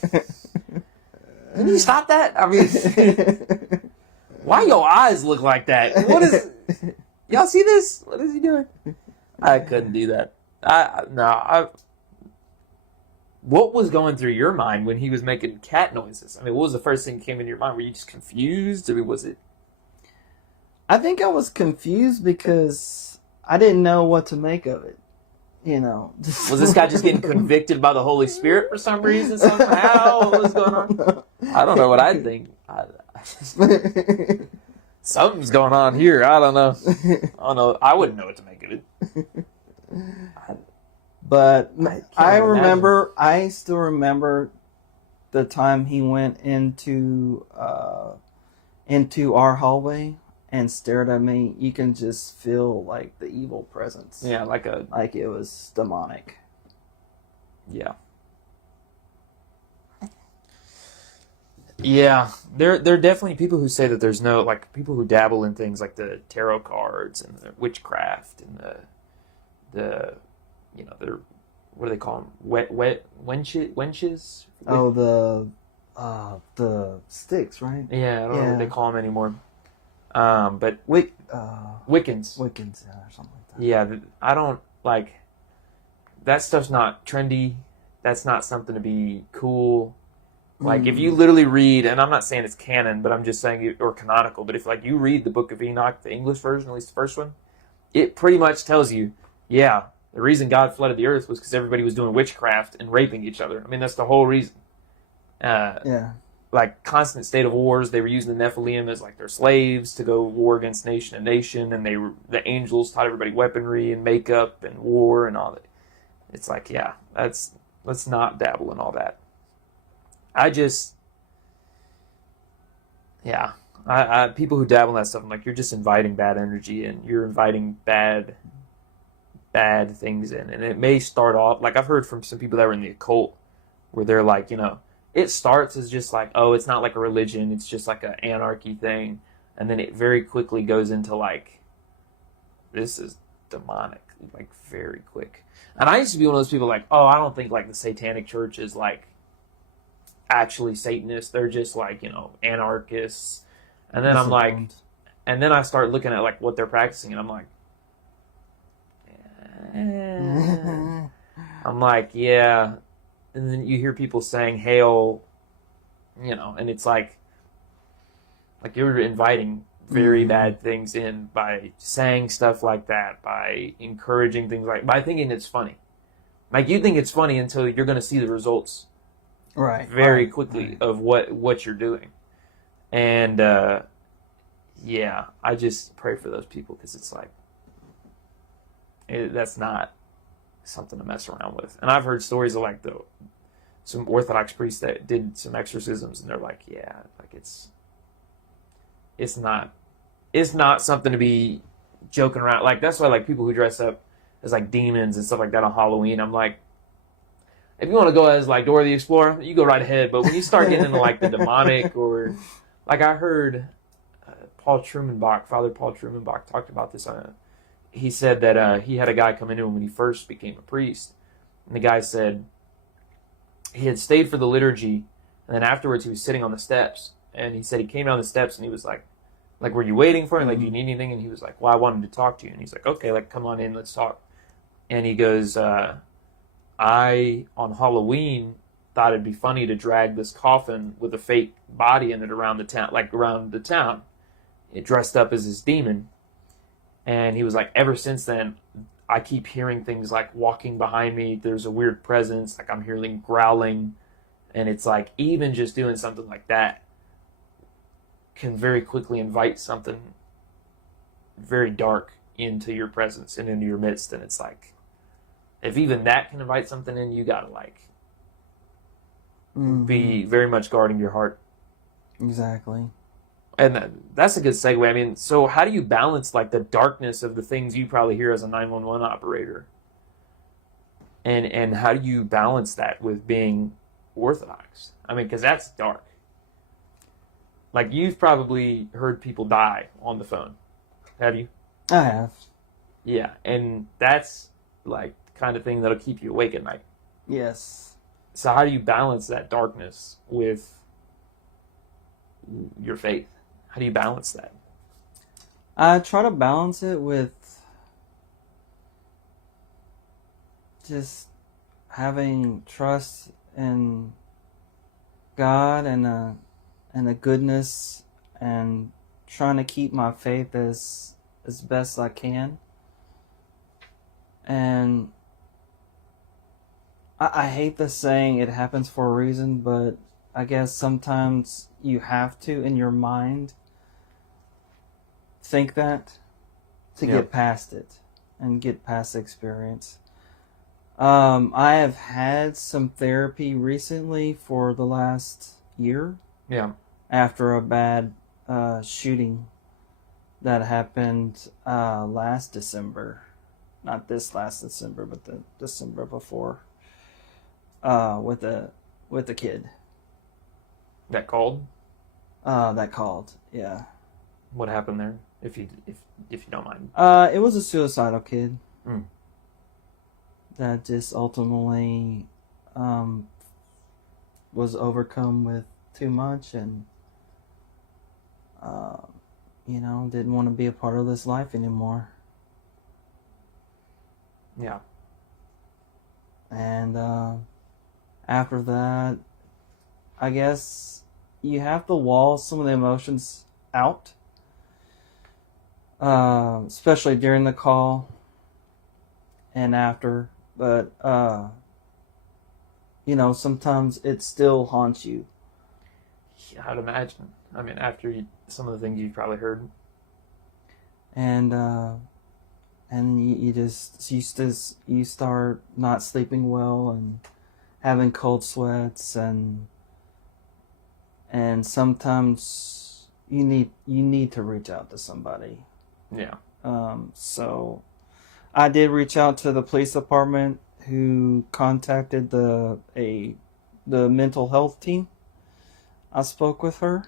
Can you stop that? I mean, why your eyes look like that? What is... Y'all see this? What is he doing? I couldn't do that. What was going through your mind when he was making cat noises? I mean, what was the first thing that came into your mind? Were you just confused? I mean, was it... I think I was confused because I didn't know what to make of it. Was this guy just getting convicted by the Holy Spirit for some reason, somehow? What was going on? I don't know what I'd think. Something's going on here. I don't know. I wouldn't know what to make of it. But I still remember the time he went into our hallway and stared at me. You can just feel like the evil presence. Yeah, like it was demonic. Yeah. Yeah, there are definitely people who say that there's no, like, people who dabble in things like the tarot cards and the witchcraft and the what do they call them? Wenches? Oh, the sticks, right? Yeah, I don't know what they call them anymore. But Wiccans. Wiccans, yeah, or something like that. Yeah, I don't, like, that stuff's not trendy. That's not something to be cool. Like, if you literally read, and I'm not saying it's canon, but I'm just saying, or canonical, but if, like, you read the Book of Enoch, the English version, at least the first one, it pretty much tells you, yeah, the reason God flooded the earth was because everybody was doing witchcraft and raping each other. I mean, that's the whole reason. Yeah. like constant state of wars. They were using the Nephilim as like their slaves to go war against nation and nation, and the angels taught everybody weaponry and makeup and war and all that. It's like, yeah, let's not dabble in all that. I people who dabble in that stuff, I'm like, you're just inviting bad energy and you're inviting bad things in. And it may start off, like I've heard from some people that were in the occult where they're like, it starts as just like, oh, it's not like a religion, it's just like an anarchy thing. And then it very quickly goes into like, this is demonic, like very quick. And I used to be one of those people like, oh, I don't think like the Satanic Church is like actually Satanists. They're just like, anarchists. And then I'm like, and then I start looking at like what they're practicing, and I'm like, yeah. And then you hear people saying hail, and it's like you're inviting very bad things in by saying stuff like that, by encouraging things by thinking it's funny. Like you think it's funny until you're going to see the results very quickly of what you're doing. And yeah, I just pray for those people because it's like that's not something to mess around with. And I've heard stories of like some Orthodox priests that did some exorcisms, and they're like, yeah, like it's not something to be joking around. Like that's why like people who dress up as like demons and stuff like that on Halloween, I'm like, if you want to go as like Dora the Explorer, you go right ahead. But when you start getting into like the demonic, or like I heard Father Paul Trumanbach talked about this. He said that he had a guy come into him when he first became a priest, and the guy said he had stayed for the liturgy, and then afterwards he was sitting on the steps, and he said he came down the steps and he was like, were you waiting for him? Like, do you need anything? And he was like, well, I wanted to talk to you. And he's like, okay, like come on in, let's talk. And he goes, I on Halloween thought it'd be funny to drag this coffin with a fake body in it around the town. It dressed up as this demon. And he was like, ever since then, I keep hearing things like walking behind me. There's a weird presence, like I'm hearing growling. And it's like, even just doing something like that can very quickly invite something very dark into your presence and into your midst. And it's like, if even that can invite something in, you gotta like be very much guarding your heart. Exactly. And that's a good segue. I mean, so how do you balance like the darkness of the things you probably hear as a 911 operator? And how do you balance that with being Orthodox? I mean, because that's dark. Like you've probably heard people die on the phone. Have you? I have. Yeah, and that's like the kind of thing that'll keep you awake at night. Yes. So how do you balance that darkness with your faith? How do you balance that? I try to balance it with just having trust in God and the goodness, and trying to keep my faith as best I can. And I hate the saying it happens for a reason, but I guess sometimes you have to, in your mind, think that to get past it and get past the experience. I have had some therapy recently for the last year. Yeah. After a bad shooting that happened last December. Not this last December, but the December before. With a kid. That called? That called, yeah. What happened there, if you don't mind? It was a suicidal kid. Mm. That just ultimately was overcome with too much, and didn't want to be a part of this life anymore. Yeah. And after that, I guess you have to wall some of the emotions out, especially during the call and after. But sometimes it still haunts you. I'd imagine. I mean, after some of the things you've probably heard. And you start not sleeping well and having cold sweats, and sometimes you need to reach out to somebody. Yeah. So I did reach out to the police department, who contacted the mental health team. I spoke with her,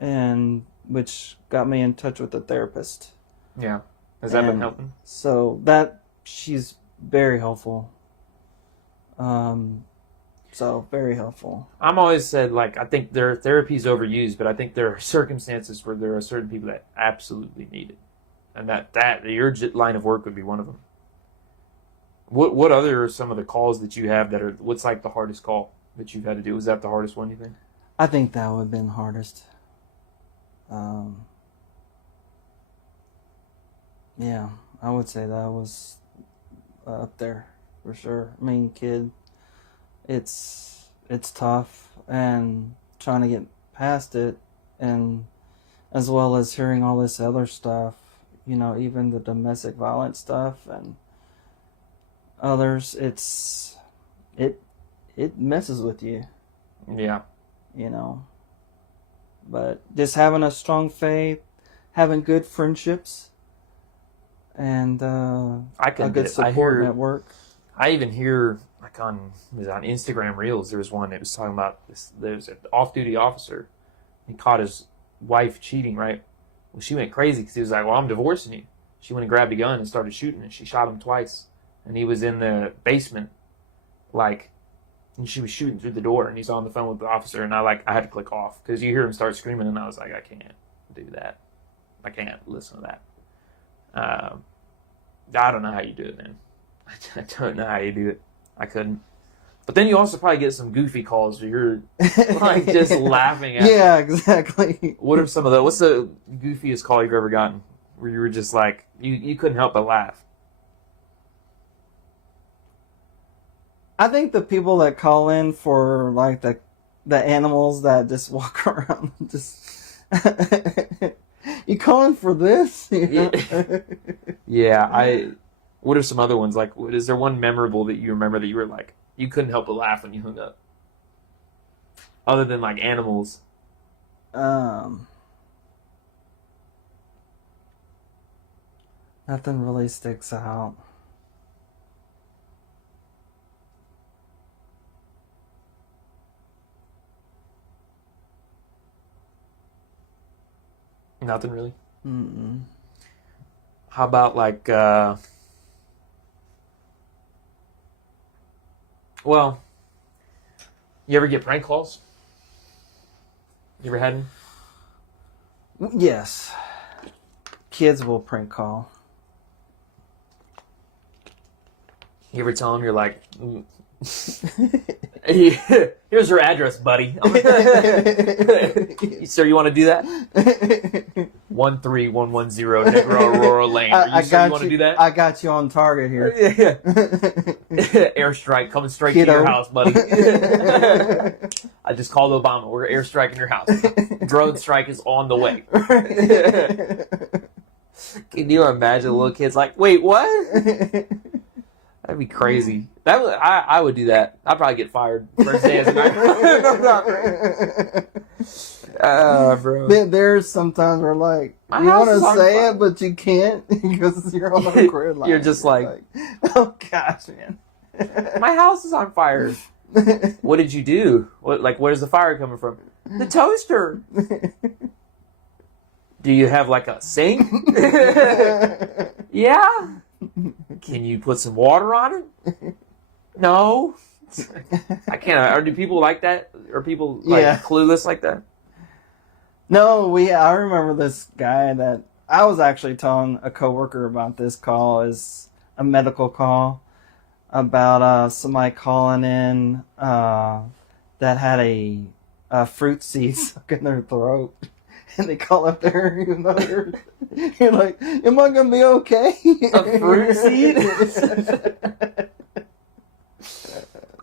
and which got me in touch with a therapist. Yeah. Has that been helping? So she's very helpful. So very helpful. I'm always said, like, I think therapy is overused, but I think there are circumstances where there are certain people that absolutely need it, and that your line of work would be one of them. What other are some of the calls that you have what's like the hardest call that you've had to do? Was that the hardest one, you think? I think that would have been the hardest. Yeah, I would say that was up there for sure. I mean, kid, it's tough, and trying to get past it, and as well as hearing all this other stuff, even the domestic violence stuff and others, it messes with you. Yeah. But just having a strong faith, having good friendships, and a good support network. I even hear, like, on Instagram Reels, there was one that was talking about this. There's an off-duty officer. He caught his wife cheating, right? Well, she went crazy because he was like, well, I'm divorcing you. She went and grabbed a gun and started shooting, and she shot him twice. And he was in the basement, and she was shooting through the door, and he's on the phone with the officer, and I had to click off because you hear him start screaming, and I was like, I can't do that. I can't listen to that. I don't know how you do it, man. I don't know how you do it. I couldn't. But then you also probably get some goofy calls where you're like just laughing at. Yeah, exactly. What's the goofiest call you've ever gotten where you were just like, you couldn't help but laugh? I think the people that call in for like the animals that just walk around, just you calling for this? Yeah. What are some other ones? Like, is there one memorable that you remember that you were like, you couldn't help but laugh when you hung up? Other than like animals. Nothing really sticks out. Nothing really? Mm-mm. How about like, well, you ever get prank calls? You ever had them? Yes. Kids will prank call. You ever tell them you're like, here's your address, buddy. Sir, you want to do that? 13110 Negro Aurora Lane. Are you sure you want to do that? I got you on target here. Airstrike coming straight to your house, buddy. I just called Obama. We're airstriking your house. Drone strike is on the way. Can you imagine little kids like, wait, what? That'd be crazy. I would do that. I'd probably get fired first day as a bro. There's sometimes where like you want to say it, but you can't because you're on the grid line. You're just like, oh gosh, man. My house is on fire. What did you do? Where's the fire coming from? The toaster. Do you have like a sink? Yeah. Can you put some water on it? No. I can't. Or do people like that? Are people clueless like that? No, I remember this guy that I was actually telling a coworker about. This call is a medical call about somebody calling in that had a fruit seed stuck in their throat. And they call up there, even though you're like, am I going to be okay? A fruit seed?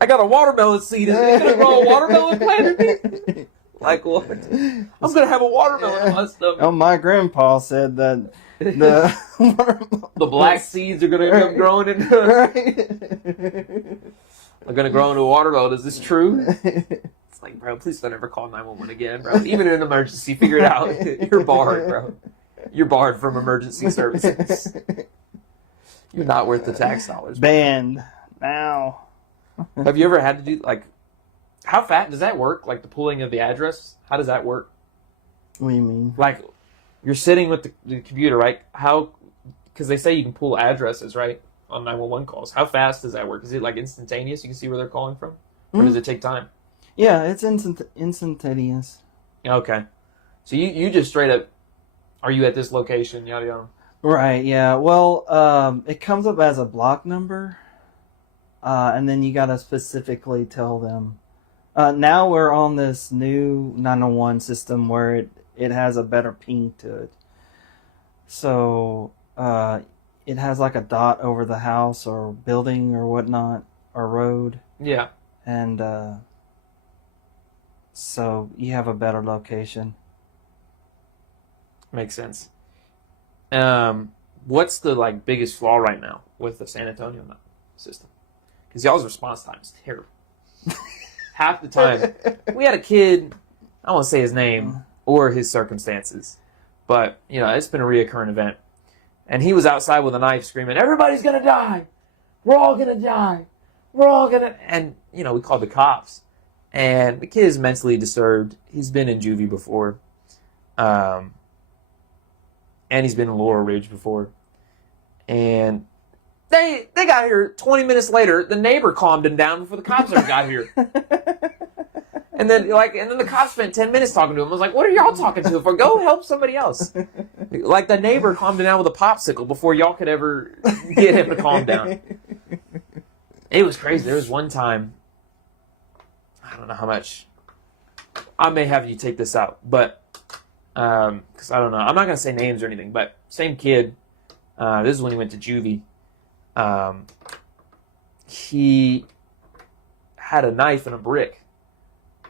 I got a watermelon seed. Is it going to grow a watermelon plant in me? Like what? I'm gonna have a watermelon in my stomach. Oh, my grandpa said that the The black seeds are gonna end up growing into. Are gonna grow into a watermelon. Is this true? It's like, bro, please don't ever call 911 again, bro. Even in an emergency, figure it out. You're barred, bro. You're barred from emergency services. You're not worth the tax dollars. Banned now. Have you ever had to do, like, how fast does that work? Like the pulling of the address? How does that work? What do you mean? Like, you're sitting with the computer, right? How, because they say you can pull addresses, right? On 911 calls. How fast does that work? Is it like instantaneous? You can see where they're calling from? Or does it take time? Yeah, it's instantaneous. Okay. So you just straight up, are you at this location? Yada yada. Right, yeah. Well, it comes up as a block number. And then you gotta specifically tell them. Now we're on this new 901 system where it has a better ping to it. So, it has like a dot over the house or building or whatnot, or road. Yeah. And, so you have a better location. Makes sense. What's the like biggest flaw right now with the San Antonio system? Because y'all's response time is terrible. Half the time, we had a kid. I won't say his name or his circumstances, but you know it's been a reoccurring event. And he was outside with a knife, screaming, "Everybody's gonna die! We're all gonna die! We're all gonna..." And you know we called the cops. And the kid is mentally disturbed. He's been in juvie before. And he's been in Laurel Ridge before. And they got here 20 minutes later. The neighbor calmed him down before the cops ever got here. And then the cops spent 10 minutes talking to him. I was like, what are y'all talking to him for? Go help somebody else. Like the neighbor calmed him down with a popsicle before y'all could ever get him to calm down. It was crazy. There was one time, I don't know how much. I may have you take this out, but because I don't know. I'm not going to say names or anything, but same kid. This is when he went to juvie. He had a knife and a brick,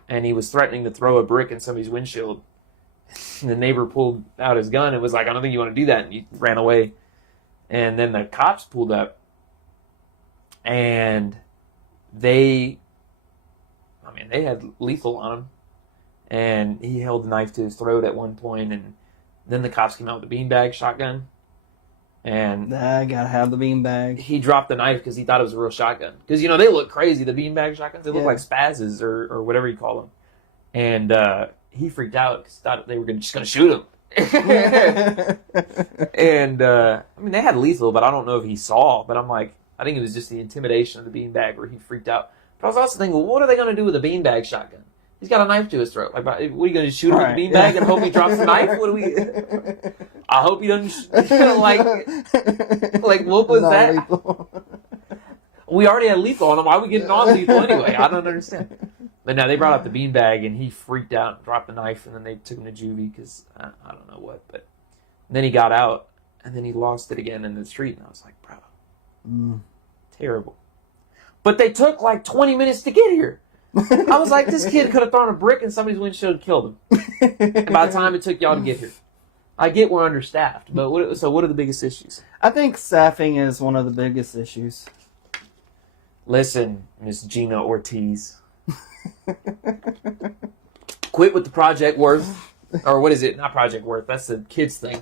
and he was threatening to throw a brick in somebody's windshield. And the neighbor pulled out his gun and was like, "I don't think you want to do that," and he ran away. And then the cops pulled up, and they had lethal on him, and he held the knife to his throat at one point, and then the cops came out with a beanbag shotgun, and I gotta have the beanbag. he dropped the knife because he thought it was a real shotgun. Because, you know, they look crazy, the beanbag shotguns. They look like spazzes or whatever you call them. And he freaked out because he thought they were just going to shoot him. And, I mean, they had lethal, but I don't know if he saw. But I'm like, I think it was just the intimidation of the beanbag where he freaked out. But I was also thinking, well, what are they going to do with a beanbag shotgun? He's got a knife to his throat. Like, what are you going to shoot him with a beanbag and hope he drops the knife? What do we? I hope he doesn't. Like, what was that? Lethal. We already had lethal on him. Why are we getting non-lethal anyway? I don't understand. But now they brought up the beanbag and he freaked out and dropped the knife, and then they took him to juvie because I don't know what. But then he got out and then he lost it again in the street, and I was like, bro, terrible. But they took like 20 minutes to get here. I was like, this kid could have thrown a brick in somebody's windshield and killed him. And by the time it took y'all to get here. I get we're understaffed, but what are the biggest issues? I think staffing is one of the biggest issues. Listen, Miss Gina Ortiz. Quit with the Project Worth. Or what is it? Not Project Worth. That's the kids thing.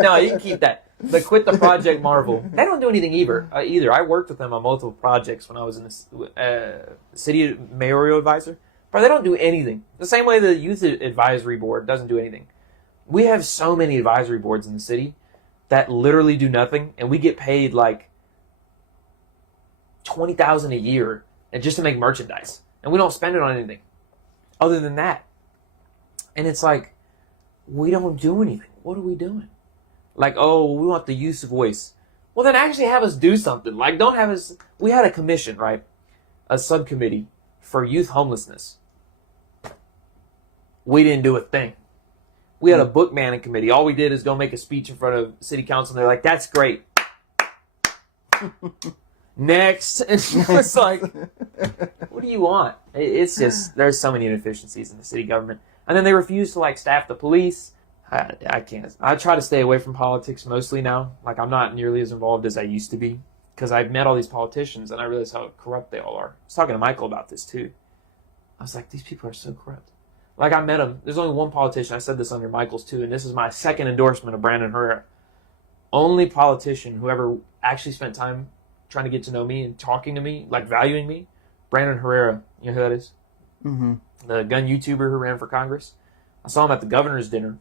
No, you can keep that. But quit the Project Marvel. They don't do anything either. I worked with them on multiple projects when I was in the city mayoral advisor. But they don't do anything. The same way the youth advisory board doesn't do anything. We have so many advisory boards in the city that literally do nothing, and we get paid like $20,000 a year and just to make merchandise, and we don't spend it on anything other than that. And it's like, we don't do anything. What are we doing? Like, oh, we want the youth voice. Well, then actually have us do something. Like, don't have us. We had a commission, right? A subcommittee for youth homelessness. We didn't do a thing. We had a book banning committee. All we did is go make a speech in front of city council, and they're like, that's great. Next. And it's like, what are do you want? It's just, there's so many inefficiencies in the city government. And then they refuse to, like, staff the police. I can't. I try to stay away from politics mostly now. Like, I'm not nearly as involved as I used to be. Because I've met all these politicians, and I realize how corrupt they all are. I was talking to Michael about this, too. I was like, these people are so corrupt. Like, I met him. There's only one politician. I said this under Michael's, too, and this is my second endorsement of Brandon Herrera. Only politician who ever actually spent time trying to get to know me and talking to me, like valuing me, Brandon Herrera. You know who that is? Mm-hmm. The gun YouTuber who ran for Congress. I saw him at the governor's dinner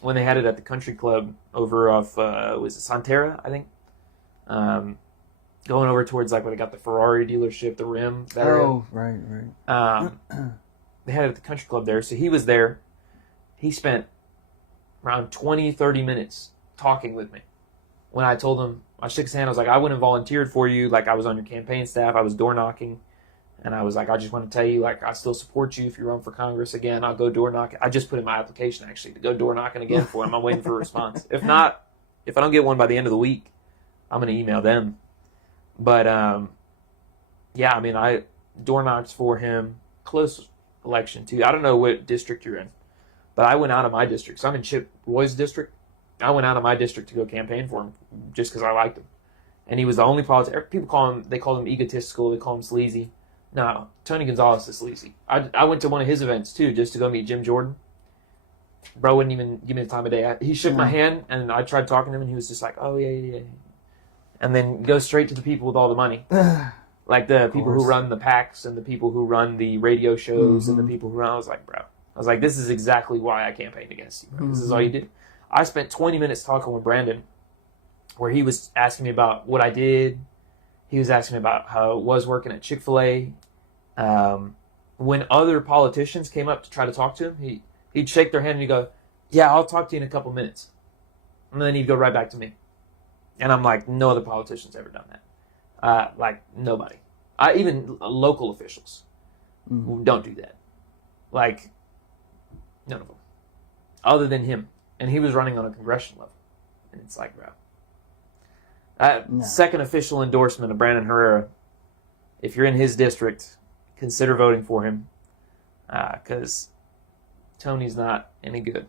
when they had it at the country club over off, was it Santerra, I think? Going over towards, like, where they got the Ferrari dealership, the Rim. That area. Right. They had it at the country club there. So he was there. He spent around 20, 30 minutes talking with me. When I told him, I shook his hand, I was like, I wouldn't have volunteered for you. Like, I was on your campaign staff. I was door knocking. And I was like, I just want to tell you, like, I still support you. If you run for Congress again, I'll go door knocking. I just put in my application, actually, to go door knocking again for him. I'm waiting for a response. If not, if I don't get one by the end of the week, I'm going to email them. But, yeah, I mean, I door knocked for him. Close election, too. I don't know what district you're in, but I went out of my district. So I'm in Chip Roy's district. I went out of my district to go campaign for him just because I liked him. And he was the only politician. People they call him egotistical. They call him sleazy. No, Tony Gonzalez is sleazy. I went to one of his events, too, just to go meet Jim Jordan. Bro wouldn't even give me the time of day. He shook my hand, and I tried talking to him, and he was just like, oh, yeah. And then goes straight to the people with all the money. Like the people who run the PACs and the people who run the radio shows and the people who run. I was like, bro. I was like, this is exactly why I campaigned against you, bro. This is all you do. I spent 20 minutes talking with Brandon where he was asking me about what I did. He was asking me about how it was working at Chick-fil-A. When other politicians came up to try to talk to him, he'd shake their hand and he'd go, yeah, I'll talk to you in a couple minutes. And then he'd go right back to me. And I'm like, no other politician's ever done that. Like, nobody. Even local officials don't do that. Like, none of them. Other than him. And he was running on a congressional level. And it's like, bro. Second official endorsement of Brandon Herrera. If you're in his district, consider voting for him. Because Tony's not any good.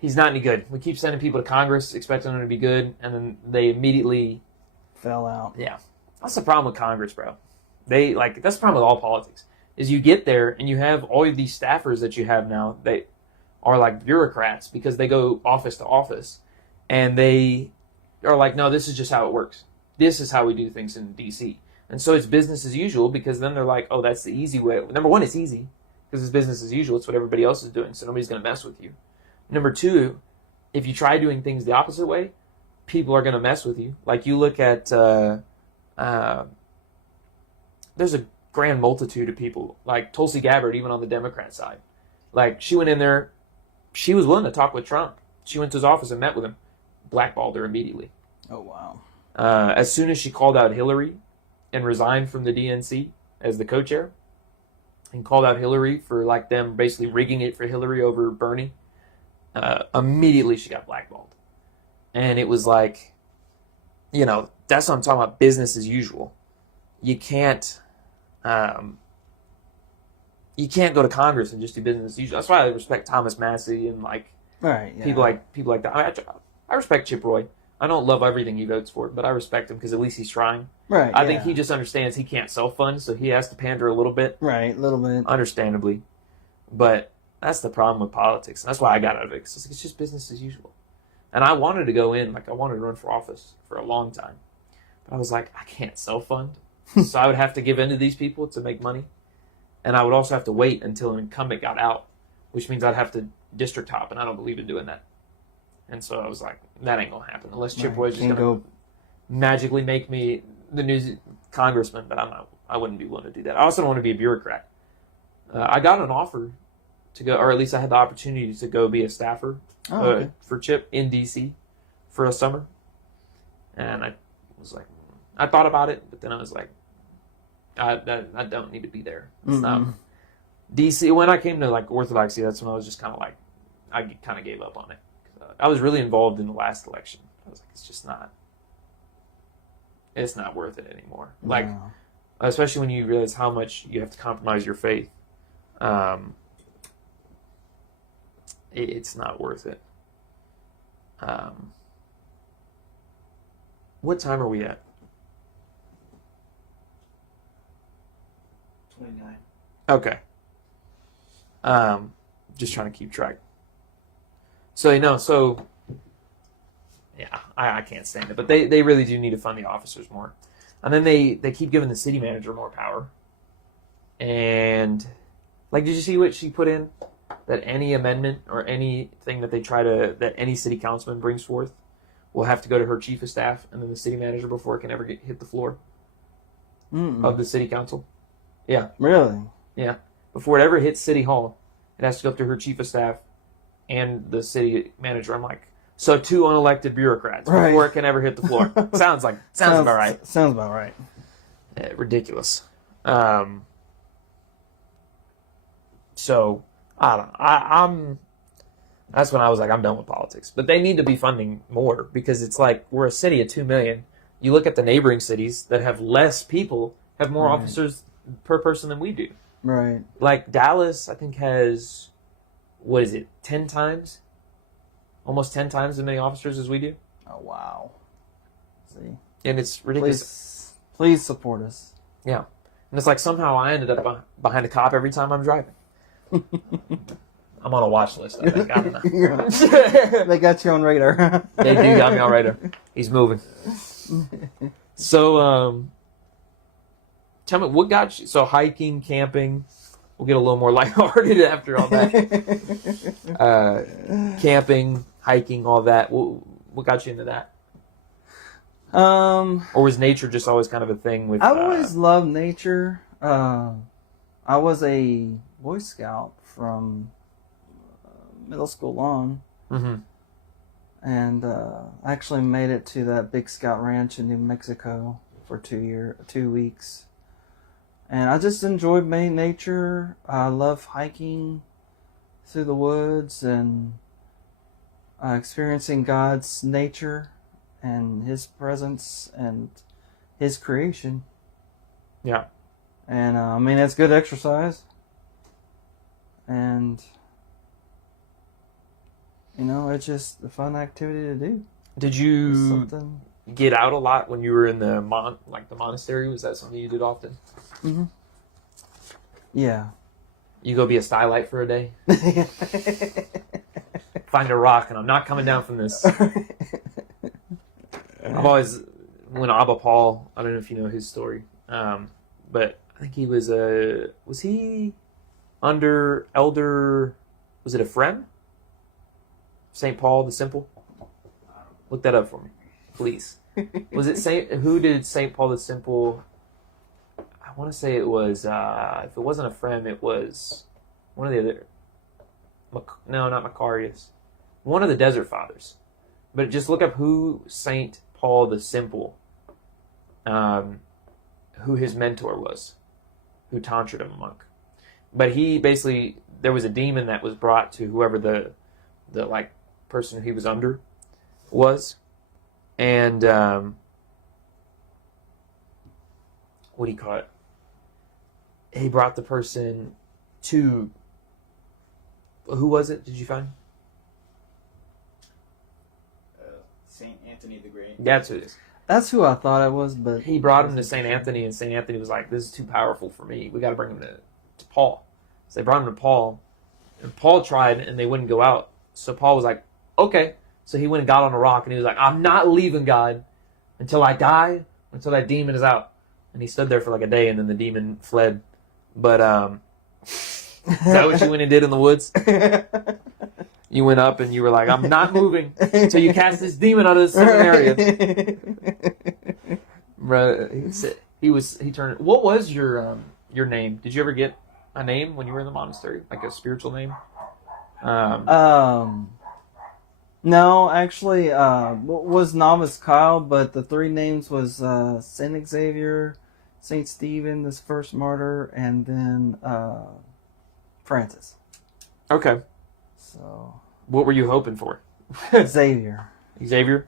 He's not any good. We keep sending people to Congress expecting them to be good, and then they immediately fell out. Yeah. That's the problem with Congress, bro. That's the problem with all politics. Is you get there and you have all of these staffers that you have now, they are like bureaucrats because they go office to office and they are like, no, this is just how it works. This is how we do things in DC. And so it's business as usual because then they're like, oh, that's the easy way. Number one, it's easy because it's business as usual. It's what everybody else is doing, so nobody's going to mess with you. Number two, if you try doing things the opposite way, people are going to mess with you. Like you look at, there's a grand multitude of people, like Tulsi Gabbard, even on the Democrat side. Like she went in there, she was willing to talk with Trump. She went to his office and met with him, blackballed her immediately. Oh, wow. As soon as she called out Hillary and resigned from the DNC as the co-chair and called out Hillary for like them basically rigging it for Hillary over Bernie, immediately she got blackballed. And it was like, that's what I'm talking about, business as usual. You can't go to Congress and just do business as usual. That's why I respect Thomas Massey and people like that. I respect Chip Roy. I don't love everything he votes for, but I respect him because at least he's trying. Right. I think he just understands he can't self-fund, so he has to pander a little bit. Right, a little bit. Understandably. But that's the problem with politics. And that's why I got out of it. Because it's just business as usual. And I wanted to go in, I wanted to run for office for a long time. But I was like, I can't self-fund. So I would have to give in to these people to make money. And I would also have to wait until an incumbent got out, which means I'd have to district hop, and I don't believe in doing that. And so I was like, that ain't going to happen unless Chip Roy's just going to magically make me the new congressman, but I wouldn't be willing to do that. I also don't want to be a bureaucrat. I got an offer to go, or at least I had the opportunity to go be a staffer for Chip in D.C. for a summer. And I was like, I thought about it, but then I was like, I don't need to be there. It's not D.C. When I came to Orthodoxy, that's when I was just kind of like, I kind of gave up on it. I was really involved in the last election. I was like, it's not worth it anymore. especially when you realize how much you have to compromise your faith. It's not worth it. What time are we at? 29. Okay. Just trying to keep track. So yeah, I can't stand it. But they really do need to fund the officers more. And then they keep giving the city manager more power. And like, did you see what she put in? That any amendment or anything that any city councilman brings forth will have to go to her chief of staff and then the city manager before it can ever hit the floor of the city council. Yeah. Really? Yeah. Before it ever hits City Hall, it has to go up to her chief of staff and the city manager. I'm like, so 2 unelected bureaucrats before it can ever hit the floor. sounds about right. Sounds about right. Ridiculous. So I don't know. I'm. That's when I was like, I'm done with politics. But they need to be funding more because it's like we're a city of 2 million. You look at the neighboring cities that have less people, have more officers per person than we do. Right. Like Dallas, I think has, 10 times? Almost 10 times as many officers as we do. Oh, wow. See? And it's ridiculous. Please support us. Yeah. And it's like somehow I ended up behind a cop every time I'm driving. I'm on a watch list, I think. I don't know. They got you on radar. They do got me on radar. He's moving. So, tell me, what got you? So, hiking, camping. We'll get a little more lighthearted after all that. Camping, hiking, all that. What got you into that? Or was nature just always kind of a thing with... I always loved nature. I was a Boy Scout from middle school on. Mm-hmm. And I actually made it to that big scout ranch in New Mexico for 2 weeks. And I just enjoyed nature. I love hiking through the woods and experiencing God's nature and His presence and His creation. Yeah. And I mean, it's good exercise. And, you know, it's just a fun activity to do. Did you get out a lot when you were in the monastery? Was that something you did often? Mm-hmm. Yeah. You go be a stylite for a day? Find a rock, and I'm not coming down from this. I've always, when Abba Paul, I don't know if you know his story, but I think he was he under Elder, was it Ephraim? St. Paul the Simple? Look that up for me, please. Was it who did St. Paul the Simple? I want to say it was, if it wasn't Ephraim, it was one of the other, no, not Macarius. One of the Desert Fathers. But just look up who St. Paul the Simple, who his mentor was, who tantred him a monk. But he basically, there was a demon that was brought to whoever the like person he was under was, and what do you call it? He brought the person to, who was it? Did you find? Saint Anthony the Great. That's who it is. That's who I thought it was, but... He brought him to St. Anthony, and St. Anthony was like, this is too powerful for me. We got to bring him to Paul. So they brought him to Paul, and Paul tried, and they wouldn't go out. So Paul was like, okay. So he went and got on a rock, and he was like, I'm not leaving God until I die, until that demon is out. And he stood there for like a day, and then the demon fled. But, is that what you went and did in the woods? You went up and you were like, I'm not moving until you cast this demon out of the seminary. He turned. What was your name? Did you ever get a name when you were in the monastery? Like a spiritual name? No, actually, was Novice Kyle, but the 3 names was Saint Xavier, Saint Stephen, this first martyr, and then Francis. Okay. So, what were you hoping for? Xavier. Xavier?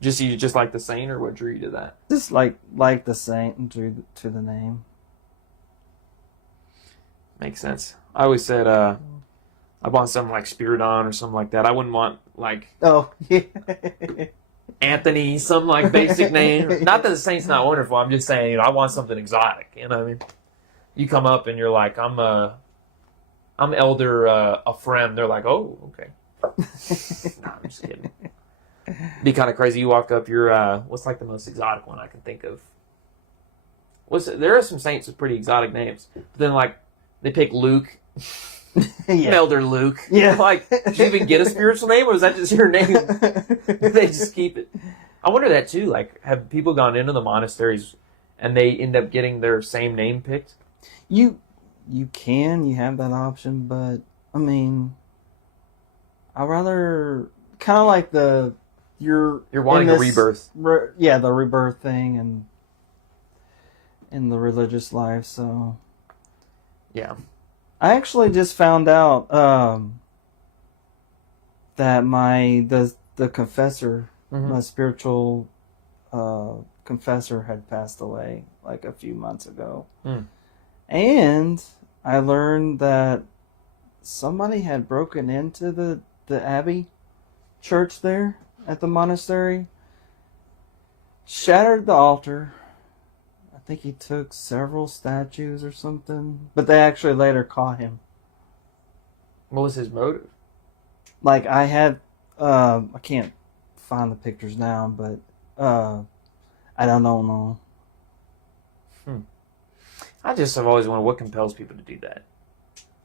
Just like the saint, or what drew you to that? Just like the saint and drew to the name. Makes sense. I always said I want something like Spiridon or something like that. I wouldn't want like Oh, yeah. Anthony, some like basic name. Not that the saint's not wonderful. I'm just saying, I want something exotic. You know what I mean? You come up and you're like, I'm Elder Ephraim. They're like, oh, okay. Nah, I'm just kidding. Be kind of crazy. You walk up, you're what's like the most exotic one I can think of? There are some saints with pretty exotic names, but then like they pick Luke. Yeah. Elder Luke. Yeah. Like, did you even get a spiritual name, or was that just your name? They just keep it. I wonder that too. Like, have people gone into the monasteries and they end up getting their same name picked? You have that option, but I mean, I'd rather kind of like you're wanting a rebirth. The rebirth thing and in the religious life. So yeah. I actually just found out that the confessor, my spiritual confessor, had passed away like a few months ago, and I learned that somebody had broken into the abbey church there at the monastery, shattered the altar. I think he took several statues or something, but they actually later caught him. What was his motive? Like I had, I can't find the pictures now, but I don't know. I just have always wondered what compels people to do that.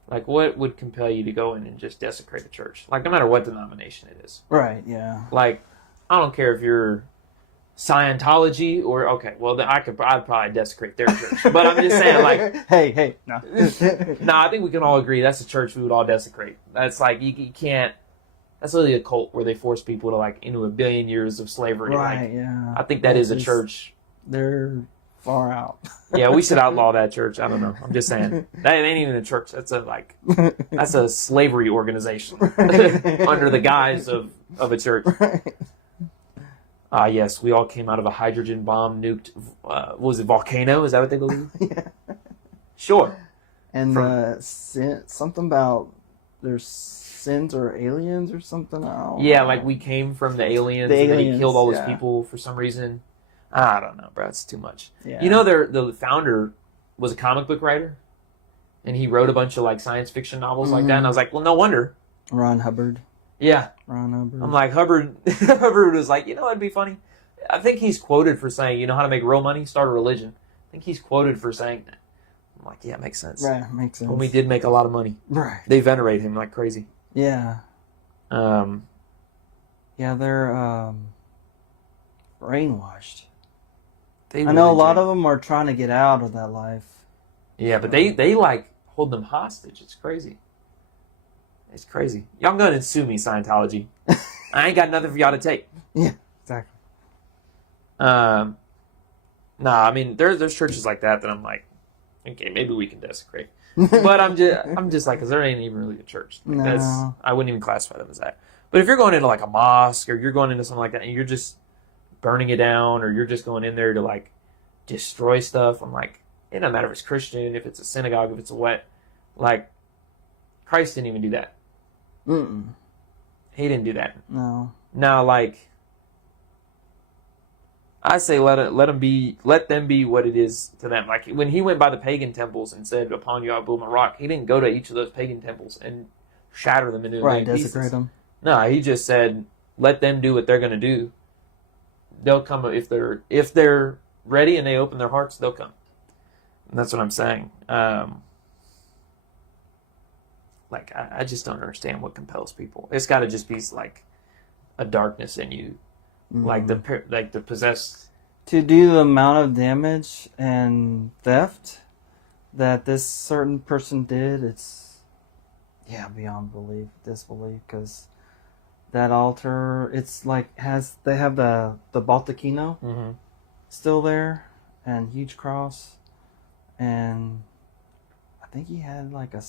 Like, what would compel you to go in and just desecrate a church? Like, no matter what denomination it is. Right, yeah. Like, I don't care if you're Scientology or, okay, well, then I'd probably desecrate their church. But I'm just saying, like... Hey, no. No, I think we can all agree that's a church we would all desecrate. That's like, you can't... That's literally a cult where they force people to, like, into 1 billion years of slavery. Right, like, yeah. I think that is a church. They're far out. Yeah, we should outlaw that church. I don't know. I'm just saying. That ain't even a church. That's a slavery organization under the guise of a church. Right. Yes, we all came out of a hydrogen bomb nuked, what was it, volcano? Is that what they believe? Yeah. Sure. And something about there's sins or aliens or something. I don't know. Like we came from the aliens, The and aliens, they killed all those yeah. people for some reason. I don't know, bro. It's too much. Yeah. You know, the founder was a comic book writer, and he wrote a bunch of like science fiction novels like that. And I was like, well, no wonder. Ron Hubbard. Yeah. Ron Hubbard. I'm like, Hubbard was like, you know, it'd be funny. I think he's quoted for saying, you know how to make real money? Start a religion. I think he's quoted for saying that. I'm like, yeah, makes sense. Right, makes sense. When we did make a lot of money. Right. They venerate him like crazy. Yeah. Yeah, They're brainwashed. I know a lot of them are trying to get out of that life. Yeah, but they like hold them hostage. It's crazy. It's crazy. Y'all go ahead and sue me, Scientology. I ain't got nothing for y'all to take. Yeah, exactly. Nah, I mean there's churches like that I'm like, okay, maybe we can desecrate. But I'm just like, because there ain't even really a church. Like, No. I wouldn't even classify them as that. But if you're going into like a mosque, or you're going into something like that, and you're just burning it down, or you're just going in there to like destroy stuff, I'm like, it doesn't matter if it's Christian, if it's a synagogue, if it's a what. Like, Christ didn't even do that. Mm-mm. He didn't do that. No. Now, like, I say let them be what it is to them. Like, when he went by the pagan temples and said, upon you I build my rock, he didn't go to each of those pagan temples and shatter them into a million pieces. Desecrate them. No, he just said, let them do what they're going to do. They'll come if they're ready and they open their hearts, they'll come. And that's what I'm saying. Like, I just don't understand what compels people. It's got to just be like a darkness in you, like the possessed. To do the amount of damage and theft that this certain person did, it's beyond disbelief. Because that altar, it's like they have the baldacchino still there, and huge cross, and I think he had like a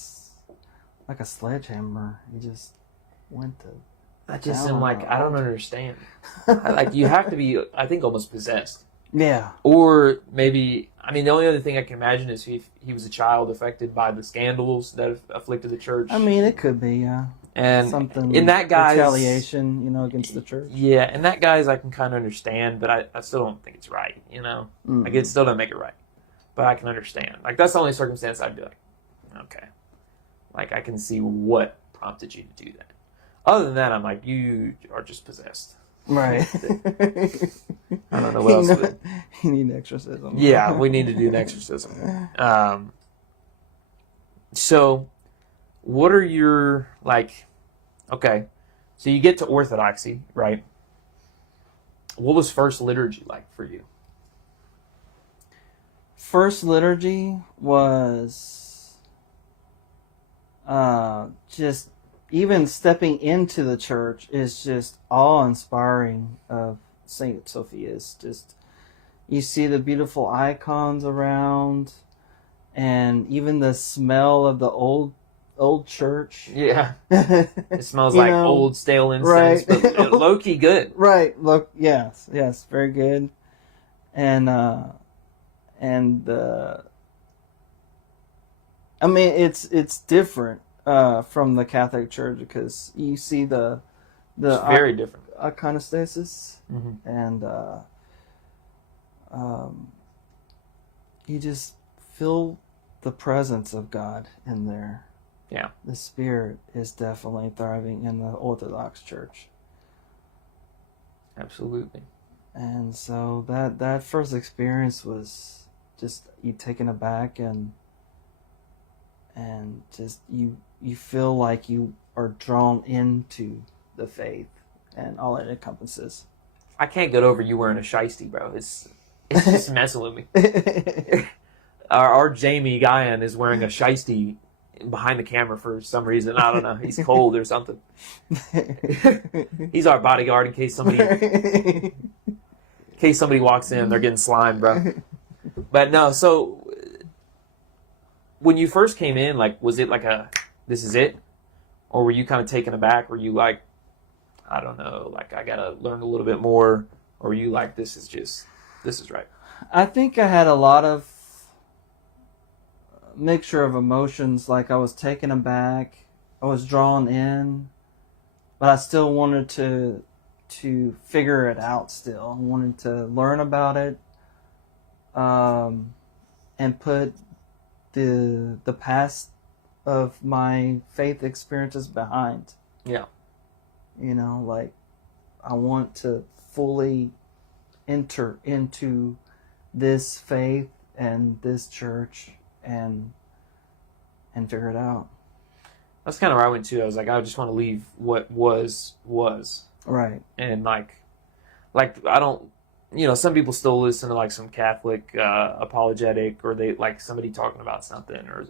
sledgehammer. He just went to I just am like, I don't understand. Like, you have to be, I think, almost possessed. Yeah. Or maybe, I mean, the only other thing I can imagine is he was a child affected by the scandals that afflicted the church. I mean, it could be, yeah. And something in that guy's retaliation, against the church. Yeah, and that guy's I can kind of understand, but I still don't think it's right, Mm. Like, it still doesn't make it right. But I can understand. Like, that's the only circumstance I'd be like, okay. Like, I can see what prompted you to do that. Other than that, I'm like, you are just possessed. Right. I don't know what else. You need an exorcism. Yeah, we need to do an exorcism. So, what are your, like, okay, so you get to Orthodoxy, right? What was first liturgy like for you? First liturgy was just, even stepping into the church is just awe-inspiring of Saint Sophia's. Just, you see the beautiful icons around, and even the smell of the old church. Yeah. It smells like old stale incense, right. but low-key good. Right. Look, yes, very good. And I mean, it's different from the Catholic Church, because you see the It's very different. iconostasis, Mm-hmm. and you just feel the presence of God in there. Yeah. The Spirit is definitely thriving in the Orthodox Church. Absolutely. And so that first experience was just you taken aback, and just you feel like you are drawn into the faith and all it encompasses. I can't get over you wearing a shiesty, bro. It's just messing with me. Our Jamie Guyan is wearing a shiesty behind the camera for some reason. I don't know. He's cold or something. He's our bodyguard in case somebody walks in, they're getting slimed, bro. But no, so when you first came in, like, was it like this is it? Or were you kind of taken aback? Were you like, I don't know, like, I gotta learn a little bit more? Or were you like, this is right? I think I had a lot of mixture of emotions. Like, I was taken aback, I was drawn in, but I still wanted to figure it out still. I wanted to learn about it, and put the past of my faith experiences behind. Yeah. Like, I want to fully enter into this faith and this church and figure it out. That's kind of where I went too. I was like, I just want to leave what was. Right. And like I don't, some people still listen to like some Catholic apologetic, or they like somebody talking about something, or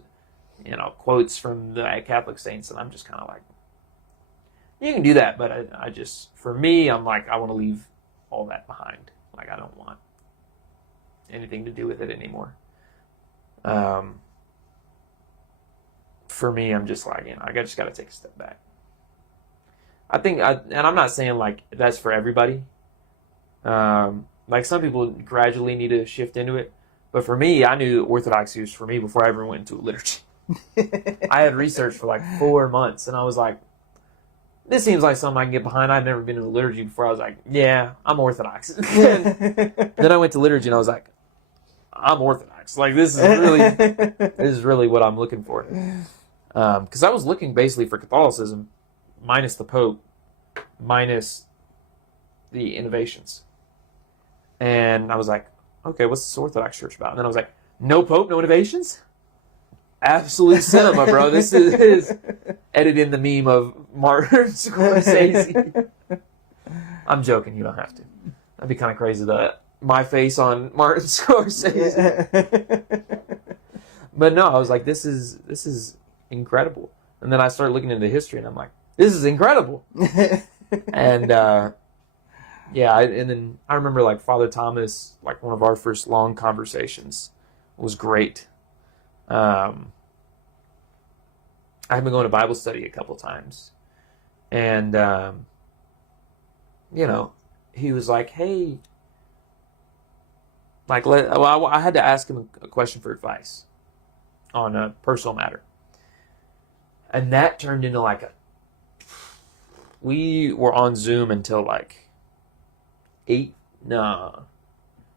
quotes from the Catholic saints, and I'm just kind of like, you can do that, but I just, for me, I'm like, I want to leave all that behind. Like, I don't want anything to do with it anymore. For me, I'm just like, I just got to take a step back. I think, and I'm not saying like that's for everybody. Like, some people gradually need to shift into it, but for me, I knew Orthodoxy was for me before I ever went into a liturgy. I had researched for like 4 months, and I was like, this seems like something I can get behind. I'd never been in a liturgy before. I was like, yeah, I'm Orthodox. Then I went to liturgy, and I was like, I'm Orthodox. Like, this is really what I'm looking for. Because I was looking basically for Catholicism, minus the Pope, minus the innovations. And I was like, okay, what's this Orthodox Church about? And then I was like, no Pope, no innovations? Absolute cinema, bro. This is editing the meme of Martin Scorsese. I'm joking. You don't have to. That'd be kind of crazy, my face on Martin Scorsese. But no, I was like, this is incredible. And then I started looking into history, and I'm like, this is incredible. And and then I remember like Father Thomas, like one of our first long conversations was great. I've been going to Bible study a couple times, and he was like, hey, like, I had to ask him a question for advice on a personal matter. And that turned into like we were on Zoom until like 8. No.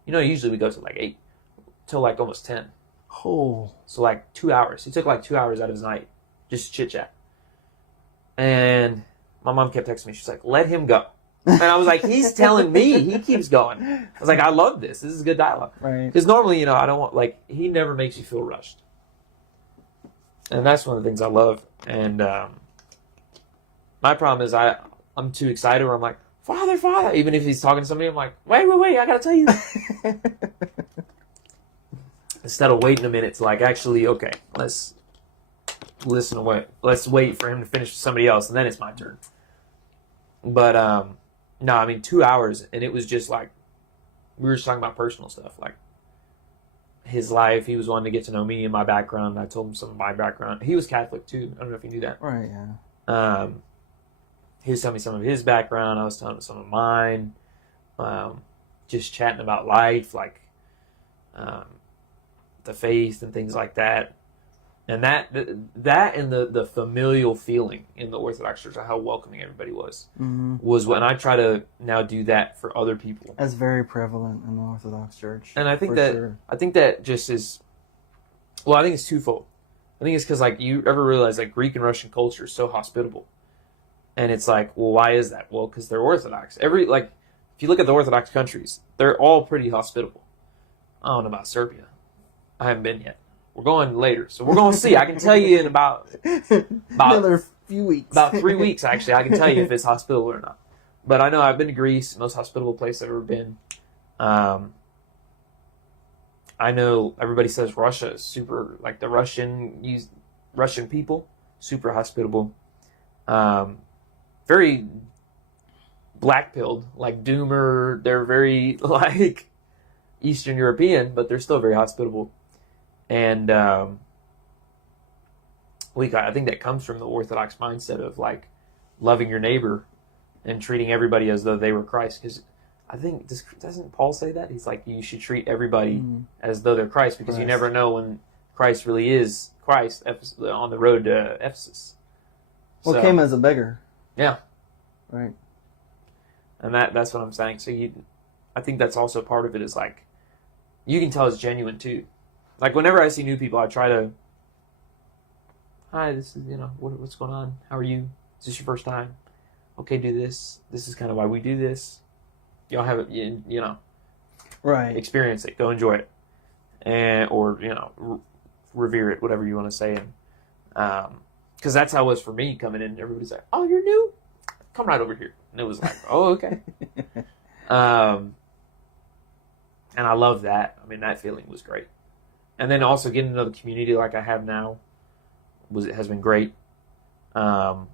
Usually we go to like 8 till like almost 10. Oh. So like 2 hours. He took like 2 hours out of his night just chit chat. And my mom kept texting me. She's like, let him go. And I was like, he's telling me he keeps going. I was like, I love this. This is good dialogue. Right. Because normally, I don't want, like, he never makes you feel rushed. And that's one of the things I love. And my problem is I'm too excited where I'm like, Father. Even if he's talking to somebody, I'm like, wait, I got to tell you. Instead of waiting a minute to like, actually, okay, let's listen to what, let's wait for him to finish with somebody else, and then it's my turn. But, no, I mean, 2 hours, and it was just like, we were just talking about personal stuff, like his life. He was wanting to get to know me and my background. I told him some of my background. He was Catholic too. I don't know if you knew that. Right, yeah. He was telling me some of his background. I was telling him some of mine. Just chatting about life, like the faith and things like that. And that and the familial feeling in the Orthodox Church, how welcoming everybody was when I try to now do that for other people. That's very prevalent in the Orthodox Church. And I think that just is, well, I think it's twofold. I think it's because like you ever realize like Greek and Russian culture is so hospitable, and it's like, well, why is that? Well, because they're Orthodox. If you look at the Orthodox countries, they're all pretty hospitable. I don't know about Serbia. I haven't been yet. We're going later, so we're going to see. I can tell you in about another few weeks. About 3 weeks, actually. I can tell you if it's hospitable or not. But I know I've been to Greece, most hospitable place I've ever been. I know everybody says Russia is super, like the Russian people, super hospitable. Very black-pilled, like doomer. They're very like Eastern European, but they're still very hospitable. And I think that comes from the Orthodox mindset of like loving your neighbor and treating everybody as though they were Christ. Because I think, doesn't Paul say that? He's like, you should treat everybody as though they're Christ, because you never know when Christ really is Christ on the road to Ephesus. Well, came as a beggar. Yeah. Right. And that's what I'm saying. So I think that's also part of it, is like, you can tell it's genuine too. Like whenever I see new people, I try to, hi, this is, what's going on? How are you? Is this your first time? Okay, do this. This is kind of why we do this. Y'all have it, right. Experience it. Go enjoy it. Or revere it, whatever you want to say. And, because that's how it was for me coming in. Everybody's like, oh, you're new? Come right over here. And it was like, oh, okay. And I love that. I mean, that feeling was great. And then also getting to know the community like I have now has been great. So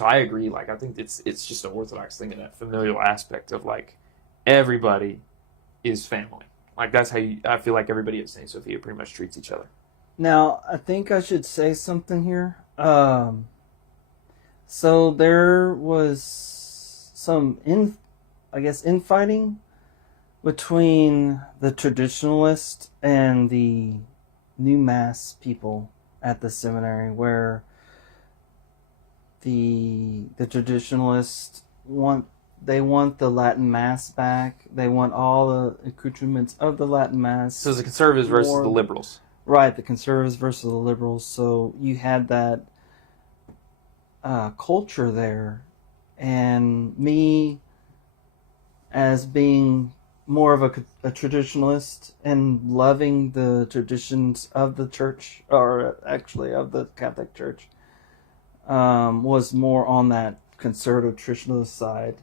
I agree. Like, I think it's just an Orthodox thing in that familial aspect of like everybody is family. Like that's how I feel like everybody at St. Sophia pretty much treats each other. Now, I think I should say something here. So there was some infighting between the traditionalist and the new mass people at the seminary, where the traditionalists want the Latin Mass back. They want all the accoutrements of the Latin Mass. So the conservatives versus the liberals. Right, the conservatives versus the liberals. So you had that culture there, and me as being more of a traditionalist and loving the traditions of the church, or actually of the Catholic Church, was more on that conservative traditionalist side.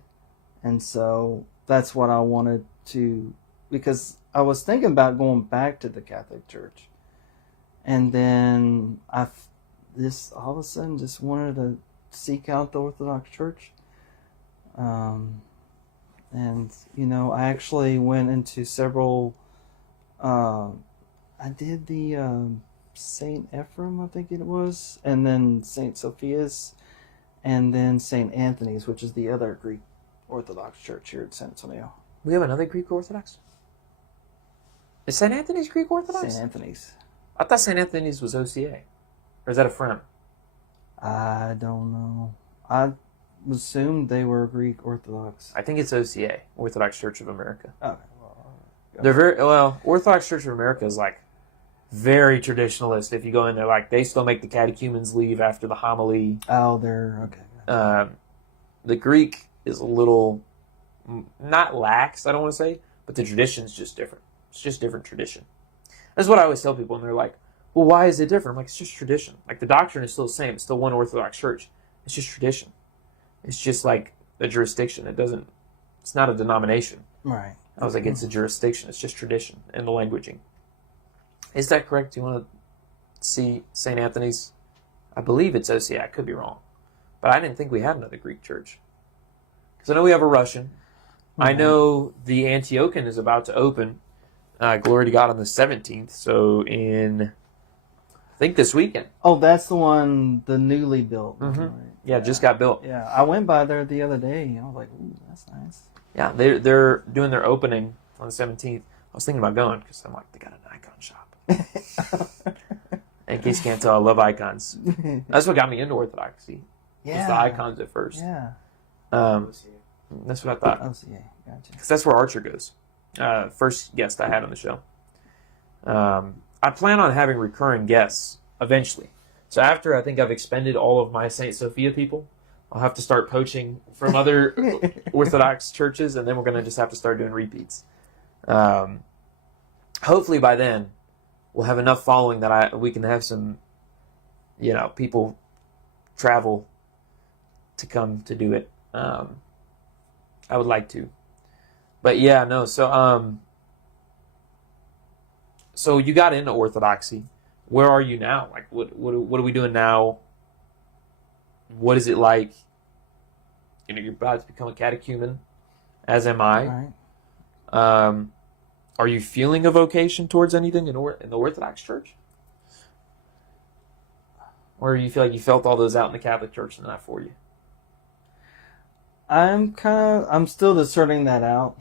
And so that's what I wanted to, because I was thinking about going back to the Catholic Church. And then all of a sudden just wanted to seek out the Orthodox Church. And, I actually went into several, I did the St. Ephrem, I think it was, and then St. Sophia's, and then St. Anthony's, which is the other Greek Orthodox Church here in San Antonio. We have another Greek Orthodox? Is St. Anthony's Greek Orthodox? St. Anthony's. I thought St. Anthony's was OCA. Or is that a friend? I don't know. I assumed they were Greek Orthodox. I think it's OCA, Orthodox Church of America. Okay. They're very, Orthodox Church of America is like very traditionalist. If you go in there, like they still make the catechumens leave after the homily. Oh, they're okay. The Greek is a little, not lax, I don't want to say, but the tradition's just different. It's just different tradition. That's what I always tell people, and they're like, well, why is it different? I'm like, it's just tradition. Like, the doctrine is still the same. It's still one Orthodox church. It's just tradition. It's just like a jurisdiction. It's not a denomination. Right. I was like, it's a jurisdiction. It's just tradition and the languaging. Is that correct? Do you want to see St. Anthony's? I believe it's OCA. I could be wrong. But I didn't think we had another Greek church. Because I know we have a Russian. Mm-hmm. I know the Antiochian is about to open. Glory to God on the 17th. So I think this weekend. Oh, that's the one, the newly built. Mm-hmm. Right? Yeah, just got built. Yeah, I went by there the other day. I was like, ooh, that's nice. Yeah, they're doing their opening on the 17th. I was thinking about going because I'm like, they got an icon shop. In case you can't tell, I love icons. That's what got me into Orthodoxy. Yeah. Just the icons at first. Yeah. That's what I thought. OCA, gotcha. Because that's where Archer goes. First guest I had on the show. I plan on having recurring guests eventually. So after I think I've expended all of my St. Sophia people, I'll have to start poaching from other Orthodox churches, and then we're going to just have to start doing repeats. Hopefully by then, we'll have enough following that we can have some, people travel to come to do it. I would like to. But yeah, no, so you got into Orthodoxy. Where are you now? Like, what are we doing now? What is it like? You're about to become a catechumen, as am I. Right. Are you feeling a vocation towards anything in the Orthodox Church? Or you feel like you felt all those out in the Catholic Church and they're not for you? I'm still discerning that out.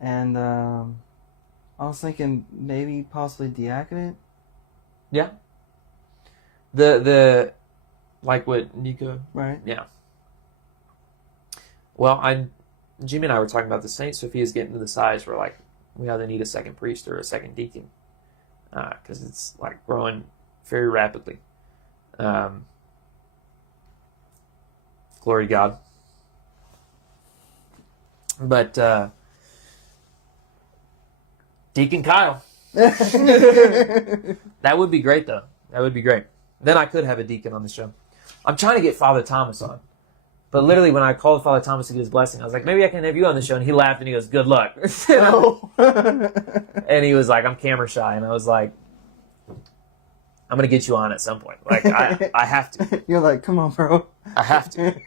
And I was thinking maybe possibly diaconate. Yeah. The like what Nico. Right. Yeah. Well, Jimmy and I were talking about the St. Sophia's getting to the size where we either need a second priest or a second deacon, because it's growing very rapidly. Glory to God. But Deacon Kyle. That would be great, though. That would be great. Then I could have a deacon on the show. I'm trying to get Father Thomas on. But literally, when I called Father Thomas to get his blessing, I was like, maybe I can have you on the show. And he laughed and he goes, good luck. Oh. And he was like, I'm camera shy. And I was like, I'm going to get you on at some point. I have to. You're like, come on, bro. I have to.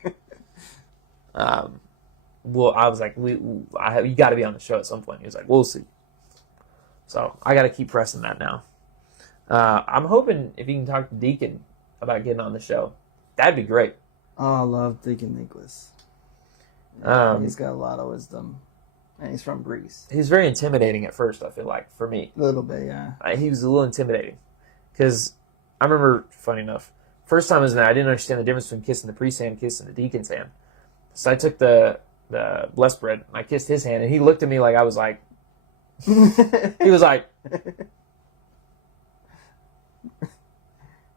Well, I was like, you got to be on the show at some point. He was like, we'll see. So I got to keep pressing that now. I'm hoping if you can talk to Deacon about getting on the show, that'd be great. Oh, I love Deacon Nicholas. He's got a lot of wisdom. And he's from Greece. He's very intimidating at first, I feel like, for me. A little bit, yeah. He was a little intimidating. Because I remember, funny enough, first time I was in there, I didn't understand the difference between kissing the priest's hand and kissing the deacon's hand. So I took the blessed bread, and I kissed his hand, and he looked at me like I was like... he was like...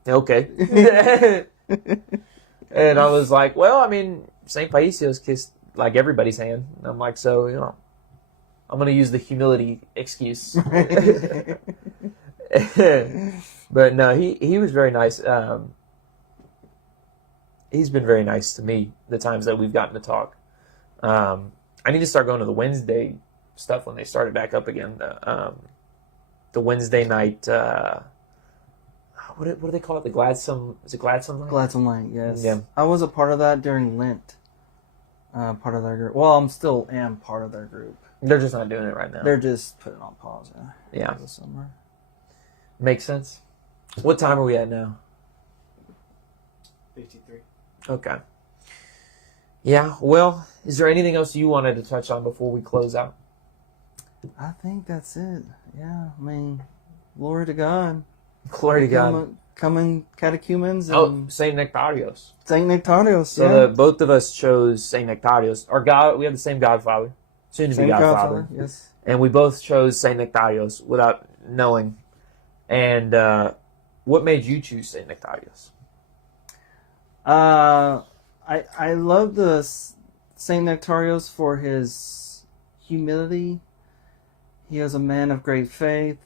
Okay. And I was like, well, I mean, St. Paisios kissed everybody's hand. And I'm like, so, I'm going to use the humility excuse. But no, he was very nice. He's been very nice to me the times that we've gotten to talk. I need to start going to the Wednesday stuff when they started back up again. The Wednesday night... What do they call it? The Gladsome... Is it Gladsome Night? Gladsome Night, yes. Yeah. I was a part of that during Lent. Part of their group. Well, I'm still am part of their group. They're just not doing it right now. They're just putting it on pause. Yeah. For the summer. Makes sense. What time are we at now? 53. Okay. Yeah, well, is there anything else you wanted to touch on before we close out? I think that's it. Yeah, I mean, glory to God. Glory to God. Coming catechumens and Oh, Saint Nectarios. Saint Nectarios. So both of us chose Saint Nectarios. We have the same godfather, soon to be Same godfather. Yes. And we both chose Saint Nectarios without knowing. And what made you choose Saint Nectarios? I love the Saint Nectarios for his humility. He is a man of great faith.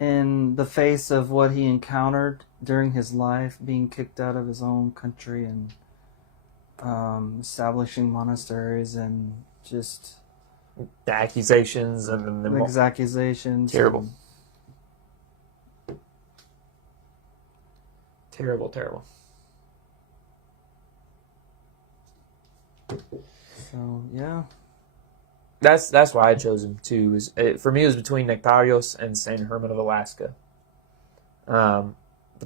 In the face of what he encountered during his life, being kicked out of his own country and establishing monasteries and just The accusations and the accusations. Terrible. Terrible. So yeah. That's why I chose him too. For me, it was between Nectarios and Saint Herman of Alaska. But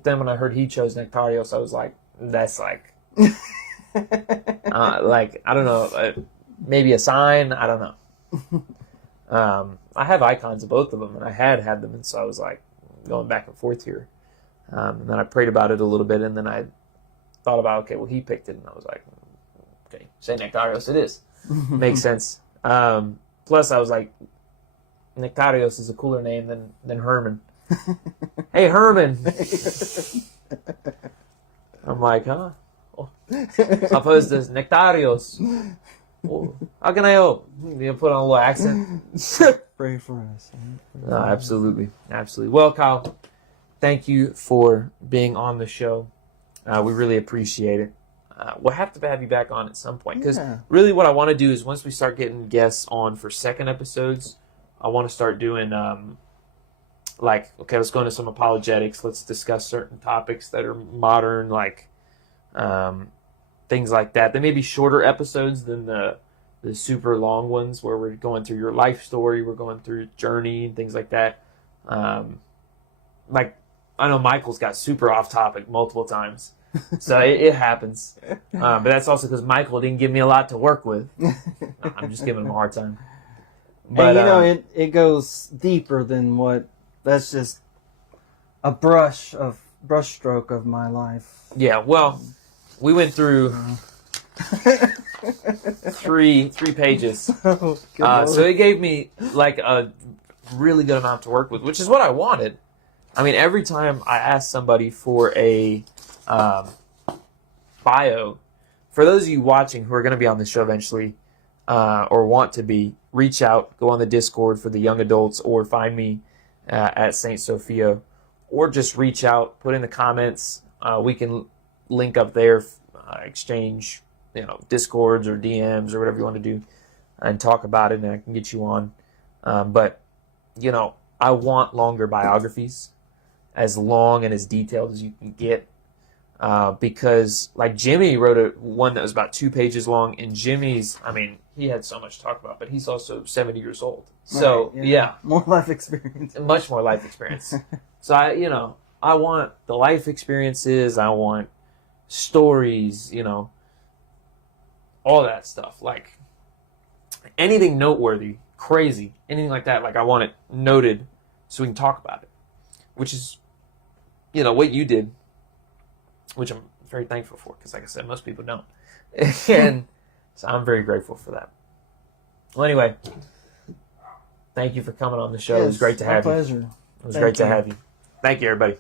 then when I heard he chose Nectarios, I was like, that's like, like I don't know, maybe a sign. I don't know. I have icons of both of them, and I had them, and so I was like going back and forth here. And then I prayed about it a little bit, and then I thought about, okay, well, he picked it, and I was like, okay, Saint Nectarios it is. Makes sense. Plus, I was like, Nectarios is a cooler name than Herman. Hey, Herman! I'm like, huh? Oh. Opposed to Nectarios. Oh, how can I help? You put on a little accent. Pray for us. No, absolutely. Well, Kyle, thank you for being on the show. We really appreciate it. We'll have to have you back on at some point, because really what I want to do is once we start getting guests on for second episodes, I want to start doing okay, let's go into some apologetics. Let's discuss certain topics that are modern, like things like that. They may be shorter episodes than the super long ones where we're going through your life story, we're going through your journey and things like that. Like I know Michael's got super off topic multiple times. So it happens. But that's also because Michael didn't give me a lot to work with. I'm just giving him a hard time. But and it goes deeper than what. That's just a brushstroke of my life. Yeah, well, we went through three pages. So it gave me like a really good amount to work with, which is what I wanted. I mean, every time I ask somebody for a bio, for those of you watching who are going to be on the show eventually, or want to be, reach out, go on the Discord for the young adults, or find me at St. Sophia, or just reach out, put in the comments. We can link up there, exchange, Discords or DMs or whatever you want to do, and talk about it, and I can get you on. But I want longer biographies, as long and as detailed as you can get. Because like Jimmy wrote one that was about 2 pages long, and Jimmy's, I mean, he had so much to talk about, but he's also 70 years old. So, right, yeah. More life experience. Much more life experience. So, I want the life experiences, I want stories, all that stuff. Like, anything noteworthy, crazy, anything like that, like I want it noted so we can talk about it. Which is, what you did, which I'm very thankful for, because like I said, most people don't. And so I'm very grateful for that. Well, anyway, thank you for coming on the show. It was great to have you. Pleasure. It was great to have you. Thank you, everybody.